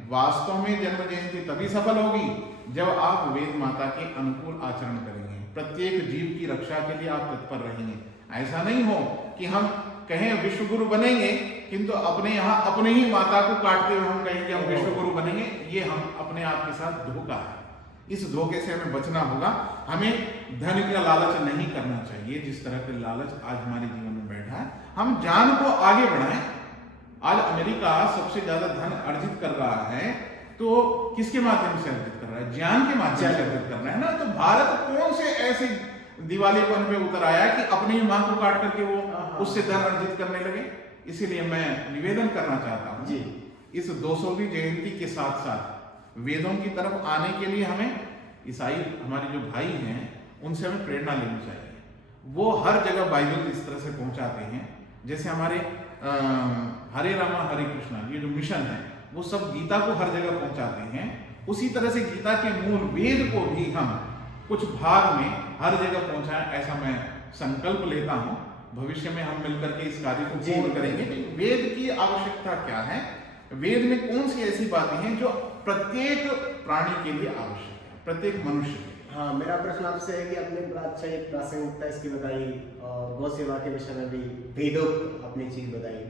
वास्तव में जन्म जयंती तभी सफल होगी जब आप वेद माता के अनुकूल आचरण करेंगे, प्रत्येक जीव की रक्षा के लिए आप तत्पर रहेंगे। ऐसा नहीं हो कि हम कहें विश्व गुरु बनेंगे किंतु अपने यहाँ अपने ही माता को काटते हुए हम कहें कि हम विश्व गुरु बनेंगे। ये हम अपने आप के साथ धोखा है, इस धोखे से हमें बचना होगा। हमें धन का लालच नहीं करना चाहिए, जिस तरह के लालच आज हमारे जीवन में बैठा है। हम ज्ञान को आगे बढ़ाएं। आज अमेरिका सबसे ज्यादा धन अर्जित कर रहा है, तो किसके माध्यम से अर्जित कर रहा है? ज्ञान के माध्यम से अर्जित कर रहा है ना। तो भारत कौन से ऐसे दिवालेपन पे उतर आया कि अपनी ही मां को काट करके वो उससे धन अर्जित करने लगे? इसीलिए मैं निवेदन करना चाहता हूँ जी, इस 200वीं जयंती के साथ साथ वेदों की तरफ आने के लिए हमें, ईसाई हमारे जो भाई हैं उनसे हमें प्रेरणा लेनी चाहिए। वो हर जगह बाइबल इस तरह से पहुंचाते हैं, जैसे हमारे हरे रामा हरे कृष्णा ये जो मिशन है वो सब गीता को हर जगह पहुंचाते हैं। उसी तरह से गीता के मूल वेद को भी हम कुछ भाग में हर जगह पहुंचाएं, ऐसा मैं संकल्प लेता हूं। भविष्य में हम मिलकर के इस कार्य को पूर्ण करेंगे। वेद की आवश्यकता क्या है, वेद में कौन सी ऐसी बातें हैं जो प्रत्येक प्राणी के लिए आवश्यक है, प्रत्येक मनुष्य के लिए। हाँ, मेरा प्रश्न आपसे है कि आपने बड़ा अच्छा एक प्रासंगिकता इसकी बताई और गौ सेवा के विषय में भी वेदोक्त अपनी चीज बताई।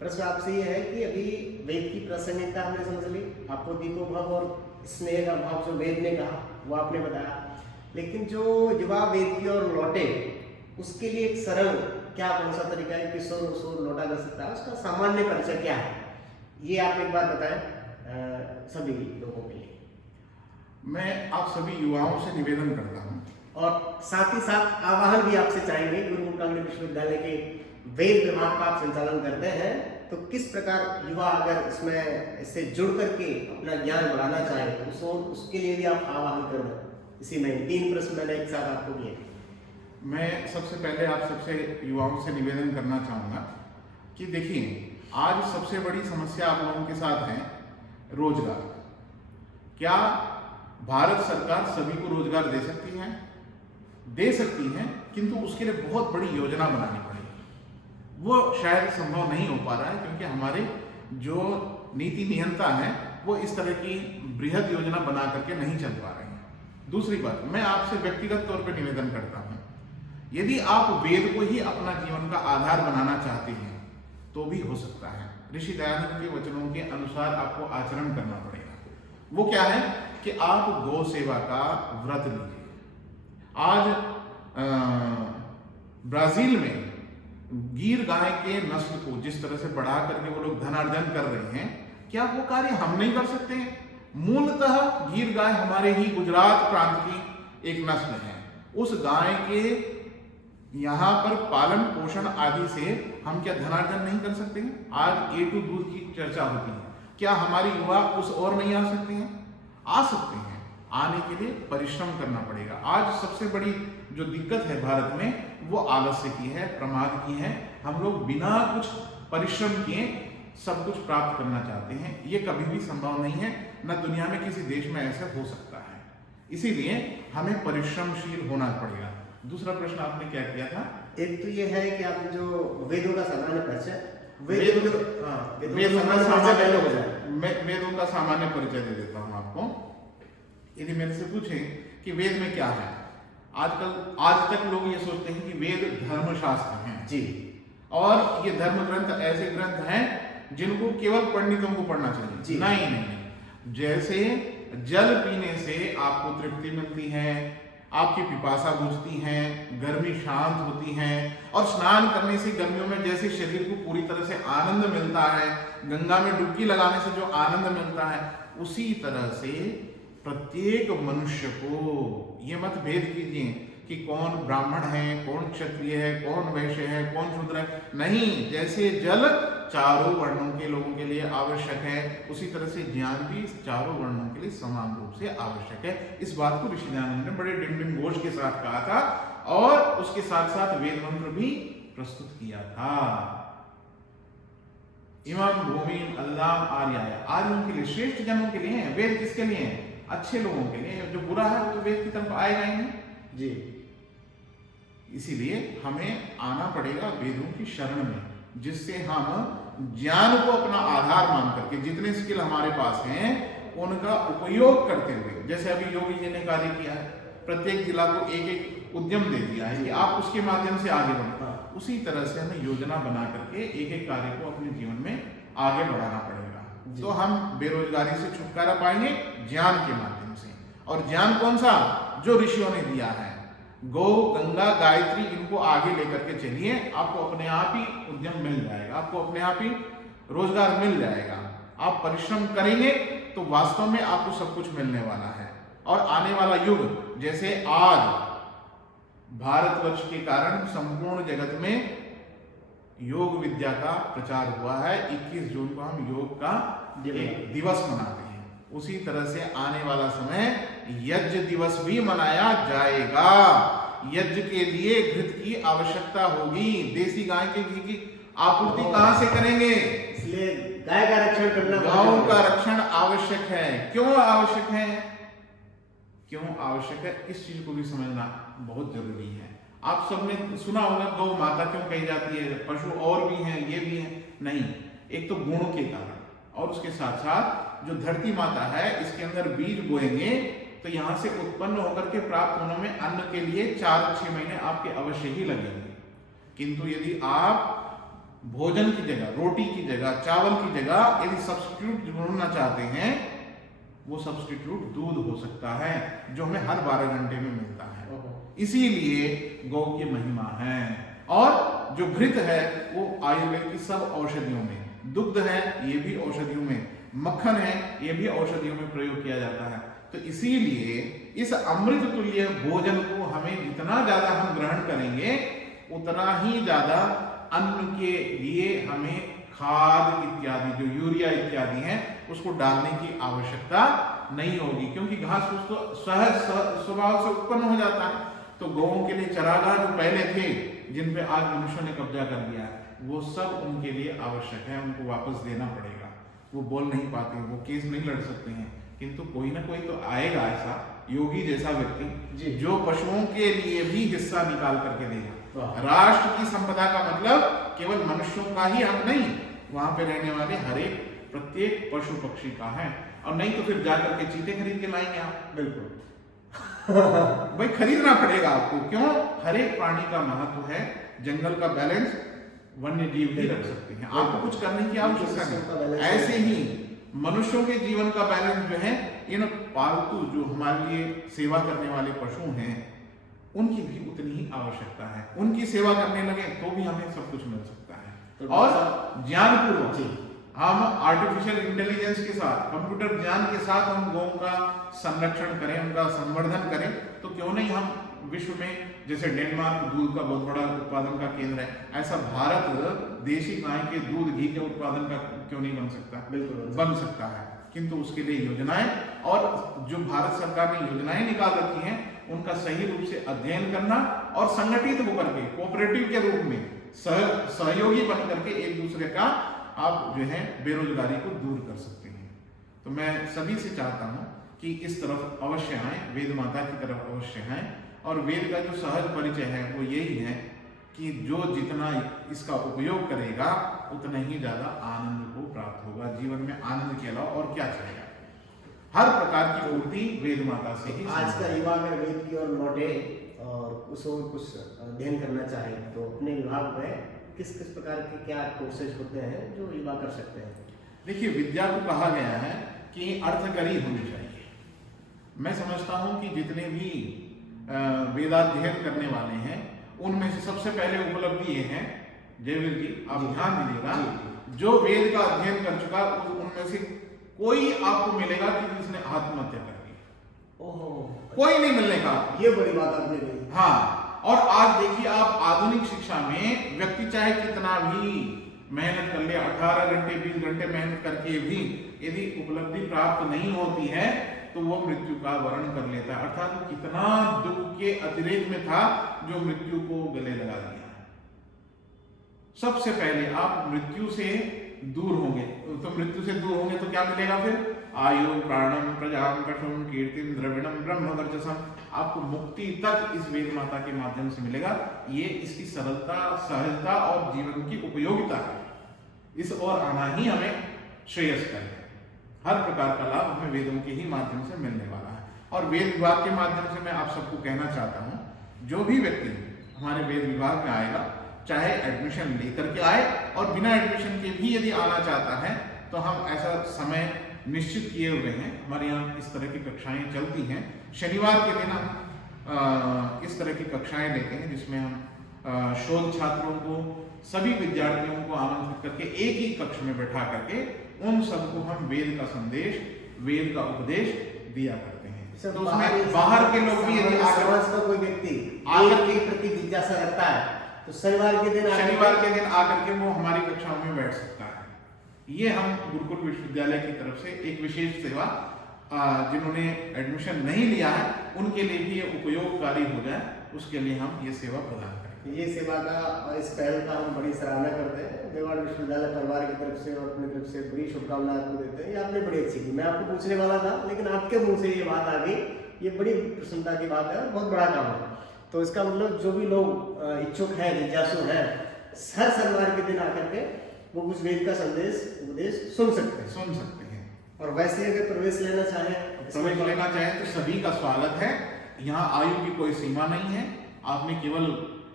प्रश्न आपसे ये है कि अभी वेद की प्रासंगिकता हमने समझ ली, आपको दीपो भाव और स्नेह का भाव जो वेद ने कहा वो आपने बताया, लेकिन जो युवा वेद की ओर लौटे उसके लिए एक सरल क्या कौन सा तरीका है किसोर लौटा जा सकता है, उसका सामान्य परिचय क्या है, ये आप एक बार बताएं सभी लोगों के लिए। मैं आप सभी युवाओं से निवेदन करता हूँ और साथ ही साथ आह्वान भी आपसे चाहेंगे, गुरु मुकुटाग्नि विश्वविद्यालय के वेद विभाग का आप संचालन करते हैं, तो किस प्रकार युवा अगर इसमें इससे जुड़ करके अपना ज्ञान बढ़ाना चाहे तो उसके लिए भी आप आह्वान कर दें। इसी में 3 प्रश्न मैंने एक साथ आपको किए। मैं सबसे पहले आप सबसे युवाओं से निवेदन करना चाहूँगा कि देखिए, आज सबसे बड़ी समस्या आप लोगों के साथ है रोजगार। क्या भारत सरकार सभी को रोजगार दे सकती है, किंतु उसके लिए बहुत बड़ी योजना बनानी पड़ेगी। वो शायद संभव नहीं हो पा रहा है क्योंकि हमारे जो नीति नियंता हैं वो इस तरह की बृहद योजना बना करके नहीं चल पा रहे हैं। दूसरी बात, मैं आपसे व्यक्तिगत तौर पर निवेदन करता हूं, यदि आप वेद को ही अपना जीवन का आधार बनाना चाहते हैं तो भी हो सकता है। ऋषि दयानंद के वचनों के अनुसार आपको आचरण करना पड़ेगा। वो क्या है कि आप गौ सेवा का व्रत लीजिए। आज ब्राजील में गीर गाय के नस्ल को जिस तरह से बढ़ा करके वो लोग धनार्जन कर रहे हैं, क्या वो कार्य हम नहीं कर सकते हैं? मूलतः गिर गाय हमारे ही गुजरात प्रांत की एक नस्ल है। उस गाय के यहाँ पर पालन पोषण आदि से हम क्या धनार्जन नहीं कर सकते हैं? आज A2 दूध की चर्चा होती है, क्या हमारे युवा उस ओर नहीं आ सकते हैं? आ सकते हैं। आने के लिए परिश्रम करना पड़ेगा। आज सबसे बड़ी जो दिक्कत है भारत में वो आलस्य की है, प्रमाद की है। हम लोग बिना कुछ परिश्रम किए सब कुछ प्राप्त करना चाहते हैं। ये कभी भी संभव नहीं है, न दुनिया में किसी देश में ऐसा हो सकता है। इसीलिए हमें परिश्रमशील होना पड़ेगा। दूसरा प्रश्न आपने क्या किया था? एक तो ये है कि आप जो वेदों का सामान्य परिचय, वेदों का सामान्य परिचय दे देता हूं आपको। यदि मेरे से पूछें कि वेद में क्या है, आज तक लोग ये सोचते हैं कि वेद धर्मशास्त्र हैं जी, और ये धर्म ग्रंथ ऐसे ग्रंथ हैं जिनको केवल पंडितों को पढ़ना चाहिए। नहीं, जैसे जल पीने से आपको तृप्ति मिलती है, आपकी पिपासा बुझती है, गर्मी शांत होती है, और स्नान करने से गर्मियों में जैसे शरीर को पूरी तरह से आनंद मिलता है, गंगा में डुबकी लगाने से जो आनंद मिलता है, उसी तरह से प्रत्येक मनुष्य को ये मत भेद कीजिए कि कौन ब्राह्मण है, कौन क्षत्रिय है, कौन वैश्य है, कौन शूद्र है। नहीं, जैसे जल चारों वर्णों के लोगों के लिए आवश्यक है, उसी तरह से ज्ञान भी चारों वर्णों के लिए समान रूप से आवश्यक है। इस बात को ऋषि दयानंद ने बड़े डिंडिम घोष के साथ कहा था और उसके साथ साथ वेद मंत्र भी प्रस्तुत किया था। इमाम भूमि अल्लाह आर्याय, आर्यों के लिए, श्रेष्ठ जनों के लिए है वेद। किसके लिए है? अच्छे लोगों के लिए। जो बुरा है वो तो वेद की तरफ आएगा ही नहीं जी। इसीलिए हमें आना पड़ेगा वेदों की शरण में, जिससे हम ज्ञान को अपना आधार मान करके जितने स्किल हमारे पास हैं उनका उपयोग करते हुए, जैसे अभी योगी जी ने कार्य किया है, प्रत्येक जिला को एक एक उद्यम दे दिया है कि आप उसके माध्यम से आगे बढ़ो। उसी तरह से हमें योजना बना करके एक एक कार्य को अपने जीवन में आगे बढ़ाना पड़ेगा। तो हम बेरोजगारी से छुटकारा पाएंगे ज्ञान के माध्यम से। और ज्ञान कौन सा? जो ऋषियों ने दिया है। गौ, गंगा, गायत्री, इनको आगे लेकर के चलिए, आपको अपने आप ही उद्यम मिल जाएगा, आपको अपने आप ही रोजगार मिल जाएगा। आप परिश्रम करेंगे तो वास्तव में आपको सब कुछ मिलने वाला है। और आने वाला युग, जैसे आज भारतवर्ष के कारण संपूर्ण जगत में योग विद्या का प्रचार हुआ है, 21 जून को हम योग का एक दिवस मनाते हैं। उसी तरह से आने वाला समय यज्ञ दिवस भी मनाया जाएगा। यज्ञ के लिए घृत की आवश्यकता होगी। देसी गाय के घी की आपूर्ति कहां से करेंगे? इसलिए गाय का रक्षण करना, गायों का रक्षण आवश्यक है। क्यों आवश्यक है? क्यों आवश्यक है, इस चीज को भी समझना बहुत जरूरी है। आप सबने सुना होगा गौ माता क्यों कही जाती है, पशु और भी हैं, ये भी हैं। नहीं, एक तो गुणों के कारण, और उसके साथ साथ जो धरती माता है, इसके अंदर बीज बोएंगे तो यहाँ से उत्पन्न होकर के प्राप्त होने में अन्न के लिए 4-6 महीने आपके अवश्य ही लगेंगे। किंतु यदि आप भोजन की जगह, रोटी की जगह, चावल की जगह यदि सब्स्टिट्यूट ढूंढना चाहते हैं, वो सब्स्टिट्यूट दूध हो सकता है, जो हमें हर 12 घंटे में मिलता है। इसीलिए गौ की महिमा है। और जो घृत है वो आयुर्वेद की सब औषधियों में, दुग्ध है ये भी औषधियों में, मक्खन है ये भी औषधियों में प्रयोग किया जाता है। तो इसीलिए इस अमृत तुल्य भोजन को हमें जितना ज्यादा हम ग्रहण करेंगे, उतना ही ज्यादा अन्न के लिए हमें खाद इत्यादि, जो यूरिया इत्यादि हैं, उसको डालने की आवश्यकता नहीं होगी, क्योंकि घास फूस तो सहज स्वभाव से उत्पन्न हो जाता है। तो गौओं के लिए चरागाह जो पहले थे, जिन पे आज मनुष्यों ने कब्जा कर लिया, वो सब उनके लिए आवश्यक है। उनको वापस देना पड़ेगा। वो बोल नहीं पाते, वो केस नहीं लड़ सकते हैं किंतु कोई ना कोई तो आएगा ऐसा योगी जैसा जी। व्यक्ति जो पशुओं के लिए भी हिस्सा निकाल करके देगा। वाह। राष्ट्र की संपदा का मतलब केवल मनुष्यों का ही हक नहीं, वहां पे रहने वाले हर एक प्रत्येक पशु पक्षी का है। और नहीं तो फिर जाकर के चीते खरीद के लाएंगे आप। बिल्कुल। भाई खरीदना पड़ेगा आपको, क्यों? हर एक प्राणी का महत्व है। जंगल का बैलेंस वन्य जीव ही रख सकते हैं, आपको कुछ करने की आवश्यकता नहीं। ऐसे ही मनुष्यों के जीवन का बैलेंस जो है, इन पालतू जो हमारे लिए सेवा करने वाले पशु हैं उनकी भी उतनी ही आवश्यकता है। उनकी सेवा करने लगे तो भी हमें सब कुछ मिल सकता है। और ज्ञानपूर्वक हम आर्टिफिशियल इंटेलिजेंस के साथ, कंप्यूटर ज्ञान के साथ हम गौ का संरक्षण करें, उनका संवर्धन करें, तो क्यों नहीं हम विश्व में, जैसे डेनमार्क दूध का बहुत बड़ा उत्पादन का केंद्र है, ऐसा भारत देशी गाय के दूध घी के उत्पादन का क्यों नहीं बन सकता? बिल्कुल बन सकता है। किंतु उसके लिए योजनाएं, और जो भारत सरकार ने योजनाएं निकाल रखी हैं उनका सही रूप से अध्ययन करना और संगठित होकर के कोऑपरेटिव के रूप में सहयोगी बन करके एक दूसरे का आप जो है बेरोजगारी को दूर कर सकते हैं। तो मैं सभी से चाहता हूं कि इस तरफ अवश्य आए, वेद माता की तरफ अवश्य आए। और वेद का जो सहज परिचय है वो यही है कि जो जितना इसका उपयोग करेगा उतना ही ज्यादा आनंद को प्राप्त होगा। जीवन में आनंद के अलावा और क्या चाहिए? हर प्रकार की पूर्ति वेद माता से ही। आज का युवा अगर वेद की ओर लौटे और उसको कुछ अध्ययन करना चाहे तो अपने विभाग में किस किस प्रकार के क्या कोर्सेज होते हैं जो युवा कर सकते हैं? देखिए, विद्या को कहा गया है कि अर्थकरी होनी चाहिए। मैं समझता हूं कि जितने भी वेदाध्ययन करने वाले हैं उनमें से सबसे पहले उपलब्धि ये है, जयवीर जी आप ध्यान दीजिएगा, जो वेद का अध्ययन कर चुका उनमें से कोई आपको मिलेगा कि जिसने आत्महत्या कर दी। ओहो, कोई नहीं मिलने का। ये बड़ी बात आपने कही। हाँ, और आज देखिए आप आधुनिक शिक्षा में व्यक्ति चाहे कितना भी मेहनत कर ले, 18 घंटे 20 घंटे मेहनत करके भी यदि उपलब्धि प्राप्त नहीं होती है तो वो मृत्यु का वर्ण कर लेता है। अर्थात वो कितना दुख के अतिरेक में था जो मृत्यु को गले लगा दिया। सबसे पहले आप मृत्यु से दूर होंगे, तो मृत्यु से दूर होंगे तो क्या मिलेगा फिर? आयु प्राणम प्रजाम पशुम कीर्तिम द्रविणम ब्रह्म वर्चसम। आपको मुक्ति तक इस वेद माता के माध्यम से मिलेगा। ये इसकी सरलता, सहजता और जीवन की उपयोगिता है। इस ओर आना ही हमें श्रेयस्कर है। हर प्रकार का लाभ हमें वेदों के ही माध्यम से मिलने वाला है। और वेद विभाग के माध्यम से मैं आप सबको कहना चाहता हूँ, जो भी व्यक्ति हमारे वेद विभाग में आएगा, चाहे एडमिशन लेकर के आए और बिना एडमिशन के भी यदि आना चाहता है, तो हम ऐसा समय निश्चित किए हुए हैं। हमारे यहाँ इस तरह की कक्षाएं चलती हैं। शनिवार के दिन हम इस तरह की कक्षाएं लेते हैं जिसमें हम शोध छात्रों को, सभी विद्यार्थियों को आमंत्रित करके एक ही कक्ष में बैठा करके उन सबको हम वेद का संदेश, वेद का उपदेश दिया करते हैं। तो उसमें बाहर के लोग भी यदि समाज का कोई व्यक्ति आकर के प्रति जिज्ञासा रखता है तो शनिवार के दिन आकर के वो हमारी कक्षाओं में बैठ सकता है। ये हम गुरुकुल विश्वविद्यालय की तरफ से एक विशेष सेवा, जिन्होंने एडमिशन नहीं लिया है उनके लिए भी ये उपयोगकारी हो जाए, उसके लिए हम ये सेवा प्रदान करें। ये सेवा का और इस पहल का हम बड़ी सराहना करते हैं। मेवाड़ विश्वविद्यालय परिवार की तरफ से और अपनी तरफ से बड़ी शुभकामनाएं आपको देते हैं। ये आपने बड़ी अच्छी की। मैं आपको पूछने वाला था लेकिन आपके मुंह से ये बात आ गई, ये बड़ी प्रसन्नता की बात है, बहुत बड़ा काम है। तो इसका मतलब जो भी लोग इच्छुक हैं, जिज्ञासु हैं, हर शनिवार के दिन आकर के वो उस वेद का संदेश, उपदेश सुन सकते हैं। और वैसे अगर प्रवेश लेना चाहें तो सभी का स्वागत है। यहाँ आयु की कोई सीमा नहीं है। आपने केवल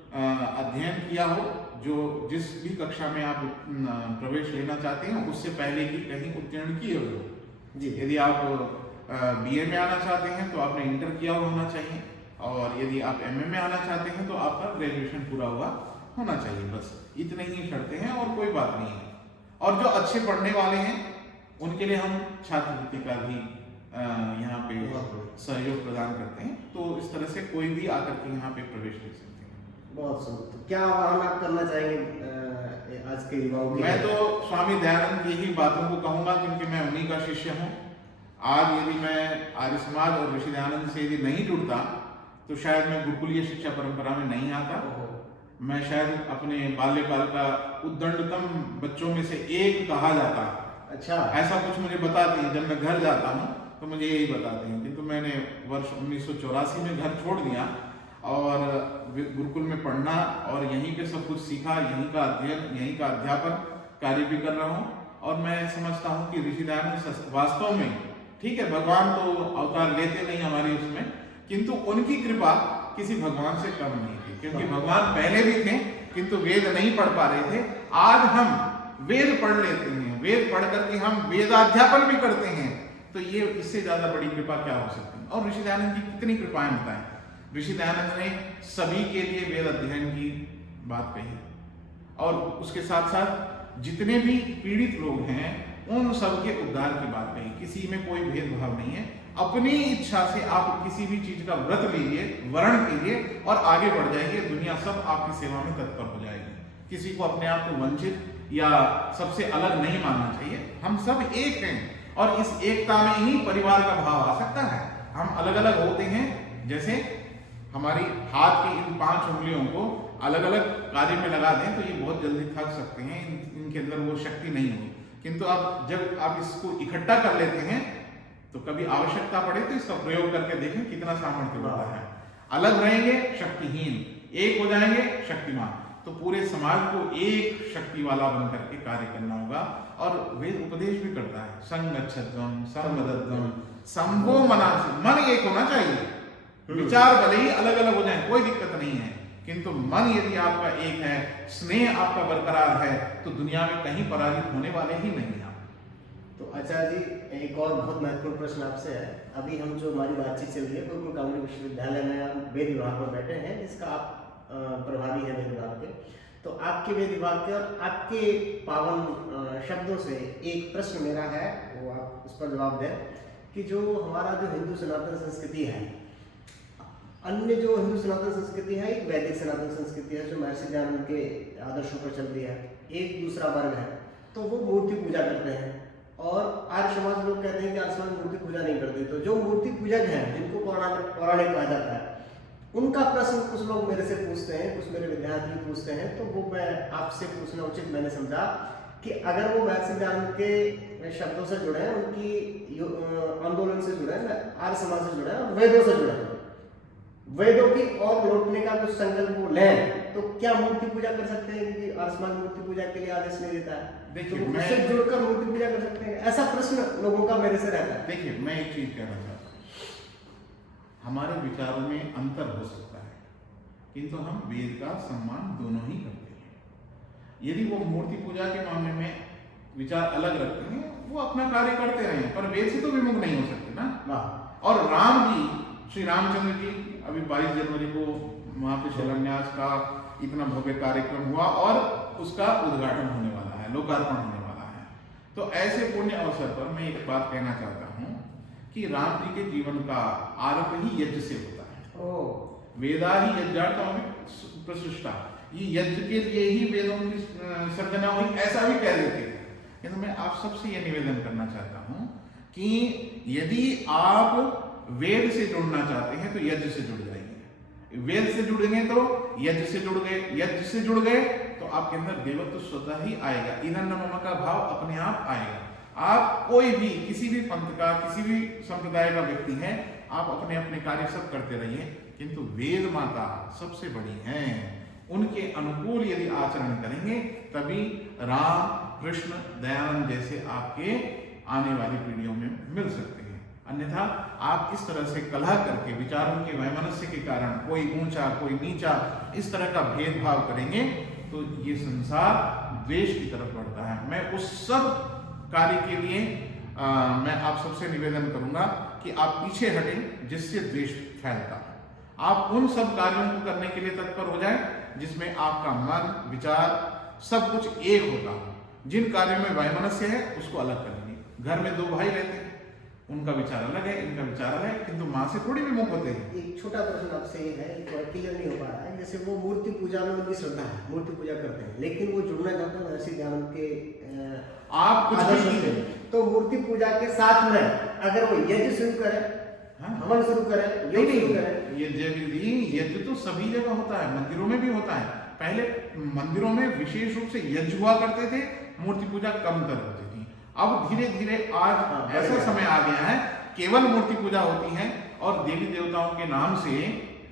अध्ययन किया हो, जो जिस भी कक्षा में आप प्रवेश लेना चाहते हैं उससे पहले ही कहीं उत्तीर्ण किए हो जी। यदि आप बीए में आना चाहते हैं तो आपने इंटर किया हुआ होना चाहिए, और यदि आप एमए में आना चाहते हैं तो आपका ग्रेजुएशन पूरा हुआ होना चाहिए। बस इतने ही शर्तें हैं और कोई बात नहीं है। और जो अच्छे पढ़ने वाले हैं उनके लिए हम छात्रवृत्ति का भी यहाँ पे सहयोग प्रदान करते हैं। तो इस तरह से कोई भी आकर के यहाँ पे प्रवेश ले सकते हैं। बहुत सुंदर। तो क्या आह्वान आप करना चाहेंगे आज के युवाओं के? मैं तो स्वामी दयानंद की ही बातों को कहूँगा, क्योंकि मैं उन्हीं का शिष्य हूँ। आज यदि मैं आर्य समाज और ऋषि दयानंद से यदि नहीं जुड़ता तो शायद मैं गुरुकुलीय शिक्षा परंपरा में नहीं आता। मैं शायद अपने बाल्यकाल का उद्दंडतम बच्चों में से एक कहा जाता। अच्छा, ऐसा कुछ मुझे बताते हैं। जब मैं घर जाता हूँ तो मुझे यही बताते हैं। किंतु मैंने वर्ष 1984 में घर छोड़ दिया और गुरुकुल में पढ़ना और यहीं पे सब कुछ सीखा, यहीं का अध्ययन, यहीं का अध्यापन कार्य भी कर रहा हूँ। और मैं समझता हूँ कि ऋषि दयानंद वास्तव में, ठीक है, भगवान तो अवतार लेते नहीं हमारी उसमें, किंतु उनकी कृपा किसी भगवान से कम नहीं थी, क्योंकि भगवान पहले भी थे किंतु वेद नहीं पढ़ पा रहे थे। आज हम वेद पढ़ लेते हैं, वेद पढ़ करके हम वेदाध्यापन भी करते हैं, तो ये इससे ज्यादा बड़ी कृपा क्या हो सकती है। और ऋषि दयानंद की कितनी कृपाएं बताएं। ऋषि दयानंद ने सभी के लिए वेद अध्ययन की बात कही और उसके साथ साथ जितने भी पीड़ित लोग हैं उन सब के उद्धार की बात कही। किसी में कोई भेदभाव नहीं है। अपनी इच्छा से आप किसी भी चीज का व्रत लीजिए, वर्ण कीजिए और आगे बढ़ जाइए। दुनिया सब आपकी सेवा में तत्पर हो जाएगी। किसी को अपने आप को वंचित या सबसे अलग नहीं मानना चाहिए। हम सब एक हैं और इस एकता में ही परिवार का भाव आ सकता है। हम अलग अलग होते हैं, जैसे हमारी हाथ की इन 5 उंगलियों को अलग अलग कार्य में लगा दें तो ये बहुत जल्दी थक सकते हैं, इनके अंदर वो शक्ति नहीं होगी। किंतु अब जब आप इसको इकट्ठा कर लेते हैं तो कभी आवश्यकता पड़े तो इसका प्रयोग करके देखें कितना सामर्थ्य होता है। अलग रहेंगे शक्तिहीन, एक हो जाएंगे शक्तिमान। तो पूरे समाज को एक शक्ति वाला बन करके कार्य करना होगा। और वेद उपदेश भी करता है, संगच्छध्वम संवदध्वम संभो मनासि, मन एक होना चाहिए। विचार भले ही अलग अलग हो जाए कोई दिक्कत नहीं है, किंतु मन यदि आपका एक है, स्नेह आपका बरकरार है, तो दुनिया में कहीं पराजित होने वाले ही नहीं आप। तो आचार्य जी, एक और बहुत महत्वपूर्ण प्रश्न आपसे है। अभी हम जो हमारी बातचीत चल रही है गुरुकुल कामनी विश्वविद्यालय में हम वेद विभाग में बैठे हैं, जिसका आप प्रभारी है वेद विभाग के। तो आपके वेद विभाग के और आपके पावन शब्दों से एक प्रश्न मेरा है, वो आप उस पर जवाब दें कि जो हमारा जो हिंदू सनातन संस्कृति है, अन्य जो हिंदू सनातन संस्कृति है एक वैदिक सनातन संस्कृति है जो महर्षि दयानंद के आदर्शों पर चलती है। एक दूसरा वर्ग है तो वो मूर्ति पूजा करते हैं और आर्य समाज लोग कहते हैं कि आर्य समाज मूर्ति पूजा नहीं करते। तो जो मूर्ति पूजक हैं, जिनको पौराणिक कहा जाता है, उनका प्रश्न कुछ लोग मेरे से पूछते हैं, कुछ मेरे विद्यार्थी पूछते हैं, तो वो मैं आपसे पूछना उचित मैंने समझा कि अगर वो महर्षि दयानंद के शब्दों से जुड़े हैं, उनकी आंदोलन से जुड़े हैं, आर्य समाज से जुड़े हैं और वेदों से जुड़े हैं, वेदों की और लौटने का कुछ संकल्प वो लें, तो क्या मूर्ति पूजा कर सकते हैं? क्योंकि आर्य समाज मूर्ति पूजा के लिए आदेश नहीं देता है, देखिए, तो मैं उससे जुड़कर मूर्ति पूजा कर सकते हैं? ऐसा प्रश्न लोगों का मेरे से रहता है। देखिए, मैं एक चीज कहना चाहता हूँ, हमारे विचारों में अंतर हो सकता है, किंतु हम वेद का सम्मान दोनों ही करते हैं। यदि वो मूर्ति पूजा के मामले में विचार अलग रखते हैं, वो अपना कार्य करते रहे, पर वेद से तो विमुख नहीं हो सकते ना। और राम जी, श्री रामचंद्र जी, अभी 22 जनवरी को वहां पे शिलान्यास का इतना भव्य कार्यक्रम हुआ और उसका उद्घाटन होने वाला है, लोकार्पण होने वाला है। तो ऐसे पुण्य अवसर पर मैं एक बात कहना चाहता हूँ कि राम जी के जीवन का आरंभ ही यज्ञ से होता है। वेदा ही यज्ञार्थम प्रसृष्टा, ये यज्ञ के लिए ही वेदों की सर्जना हुई, ऐसा भी कह देते हैं। किंतु मैं आप सबसे ये निवेदन करना चाहता हूँ कि यदि आप वेद से जुड़ना चाहते हैं तो यज्ञ से जुड़ जाइए। वेद से जुड़ेंगे तो यज्ञ से जुड़ गए, यज्ञ से जुड़ गए तो आपके अंदर देवत्व स्वतः ही आएगा, इधन मम का भाव अपने आप आएगा। आप कोई भी किसी भी पंथ का, किसी भी संप्रदाय का व्यक्ति है, आप अपने अपने कार्य सब करते रहिए, किंतु वेद माता सबसे बड़ी हैं, उनके अनुकूल यदि आचरण करेंगे तभी राम, कृष्ण, दयानंद जैसे आपके आने वाली पीढ़ियों में मिल सकते हैं। अन्यथा आप इस तरह से कलह करके विचारों के वैमनस्य के कारण कोई ऊंचा कोई नीचा इस तरह का भेदभाव करेंगे तो ये संसार द्वेष की तरफ बढ़ता है। मैं उस सब कार्य के लिए मैं आप सबसे निवेदन करूंगा कि आप पीछे हटें जिससे द्वेष फैलता है। आप उन सब कार्यों को करने के लिए तत्पर हो जाएं जिसमें आपका मन, विचार सब कुछ एक होता हो। जिन कार्यों में वैमनस्य है उसको अलग कर लीजिए। घर में 2 भाई रहते हैं, उनका विचार अलग है, इनका विचार अलग है, किंतु माँ से थोड़ी विमुख होते हैं। एक छोटा प्रश्न आपसे ये है, क्लियर नहीं हो पा रहा है। जैसे वो मूर्ति पूजा में उनकी श्रद्धा है, मूर्ति पूजा करते हैं, लेकिन वो जुड़ना चाहते हैं महर्षि दयानंद के आप कुछ भी तो मूर्ति पूजा के साथ में अगर वो यज्ञ शुरू करें, हवन शुरू करें, योग शुरू करें, यज्ञ तो सभी जगह होता है, मंदिरों में भी होता है। पहले मंदिरों में विशेष रूप से यज्ञ हुआ करते थे, मूर्ति पूजा कम तर होती थी। अब धीरे धीरे आज ऐसा समय आ गया है केवल मूर्ति पूजा होती है और देवी देवताओं के नाम से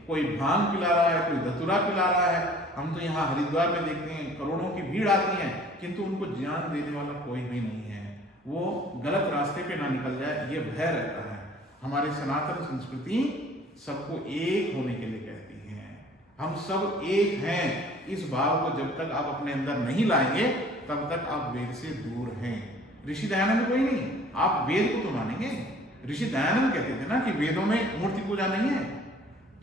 कोई भांग पिला रहा है, कोई धतूरा पिला रहा है। हम तो यहाँ हरिद्वार में देखते हैं करोड़ों की भीड़ आती है, किंतु उनको ज्ञान देने वाला कोई भी नहीं है। वो गलत रास्ते पे ना निकल जाए, ये भय रहता है। हमारी सनातन संस्कृति सबको एक होने के लिए कहती है। हम सब एक हैं। इस भाव को जब तक आप अपने अंदर नहीं लाएंगे तब तक आप वेद से दूर हैं। ऋषि दयानंद कोई नहीं, आप वेद को तो मानेंगे। ऋषि दयानंद कहते थे ना कि वेदों में मूर्ति पूजा नहीं है।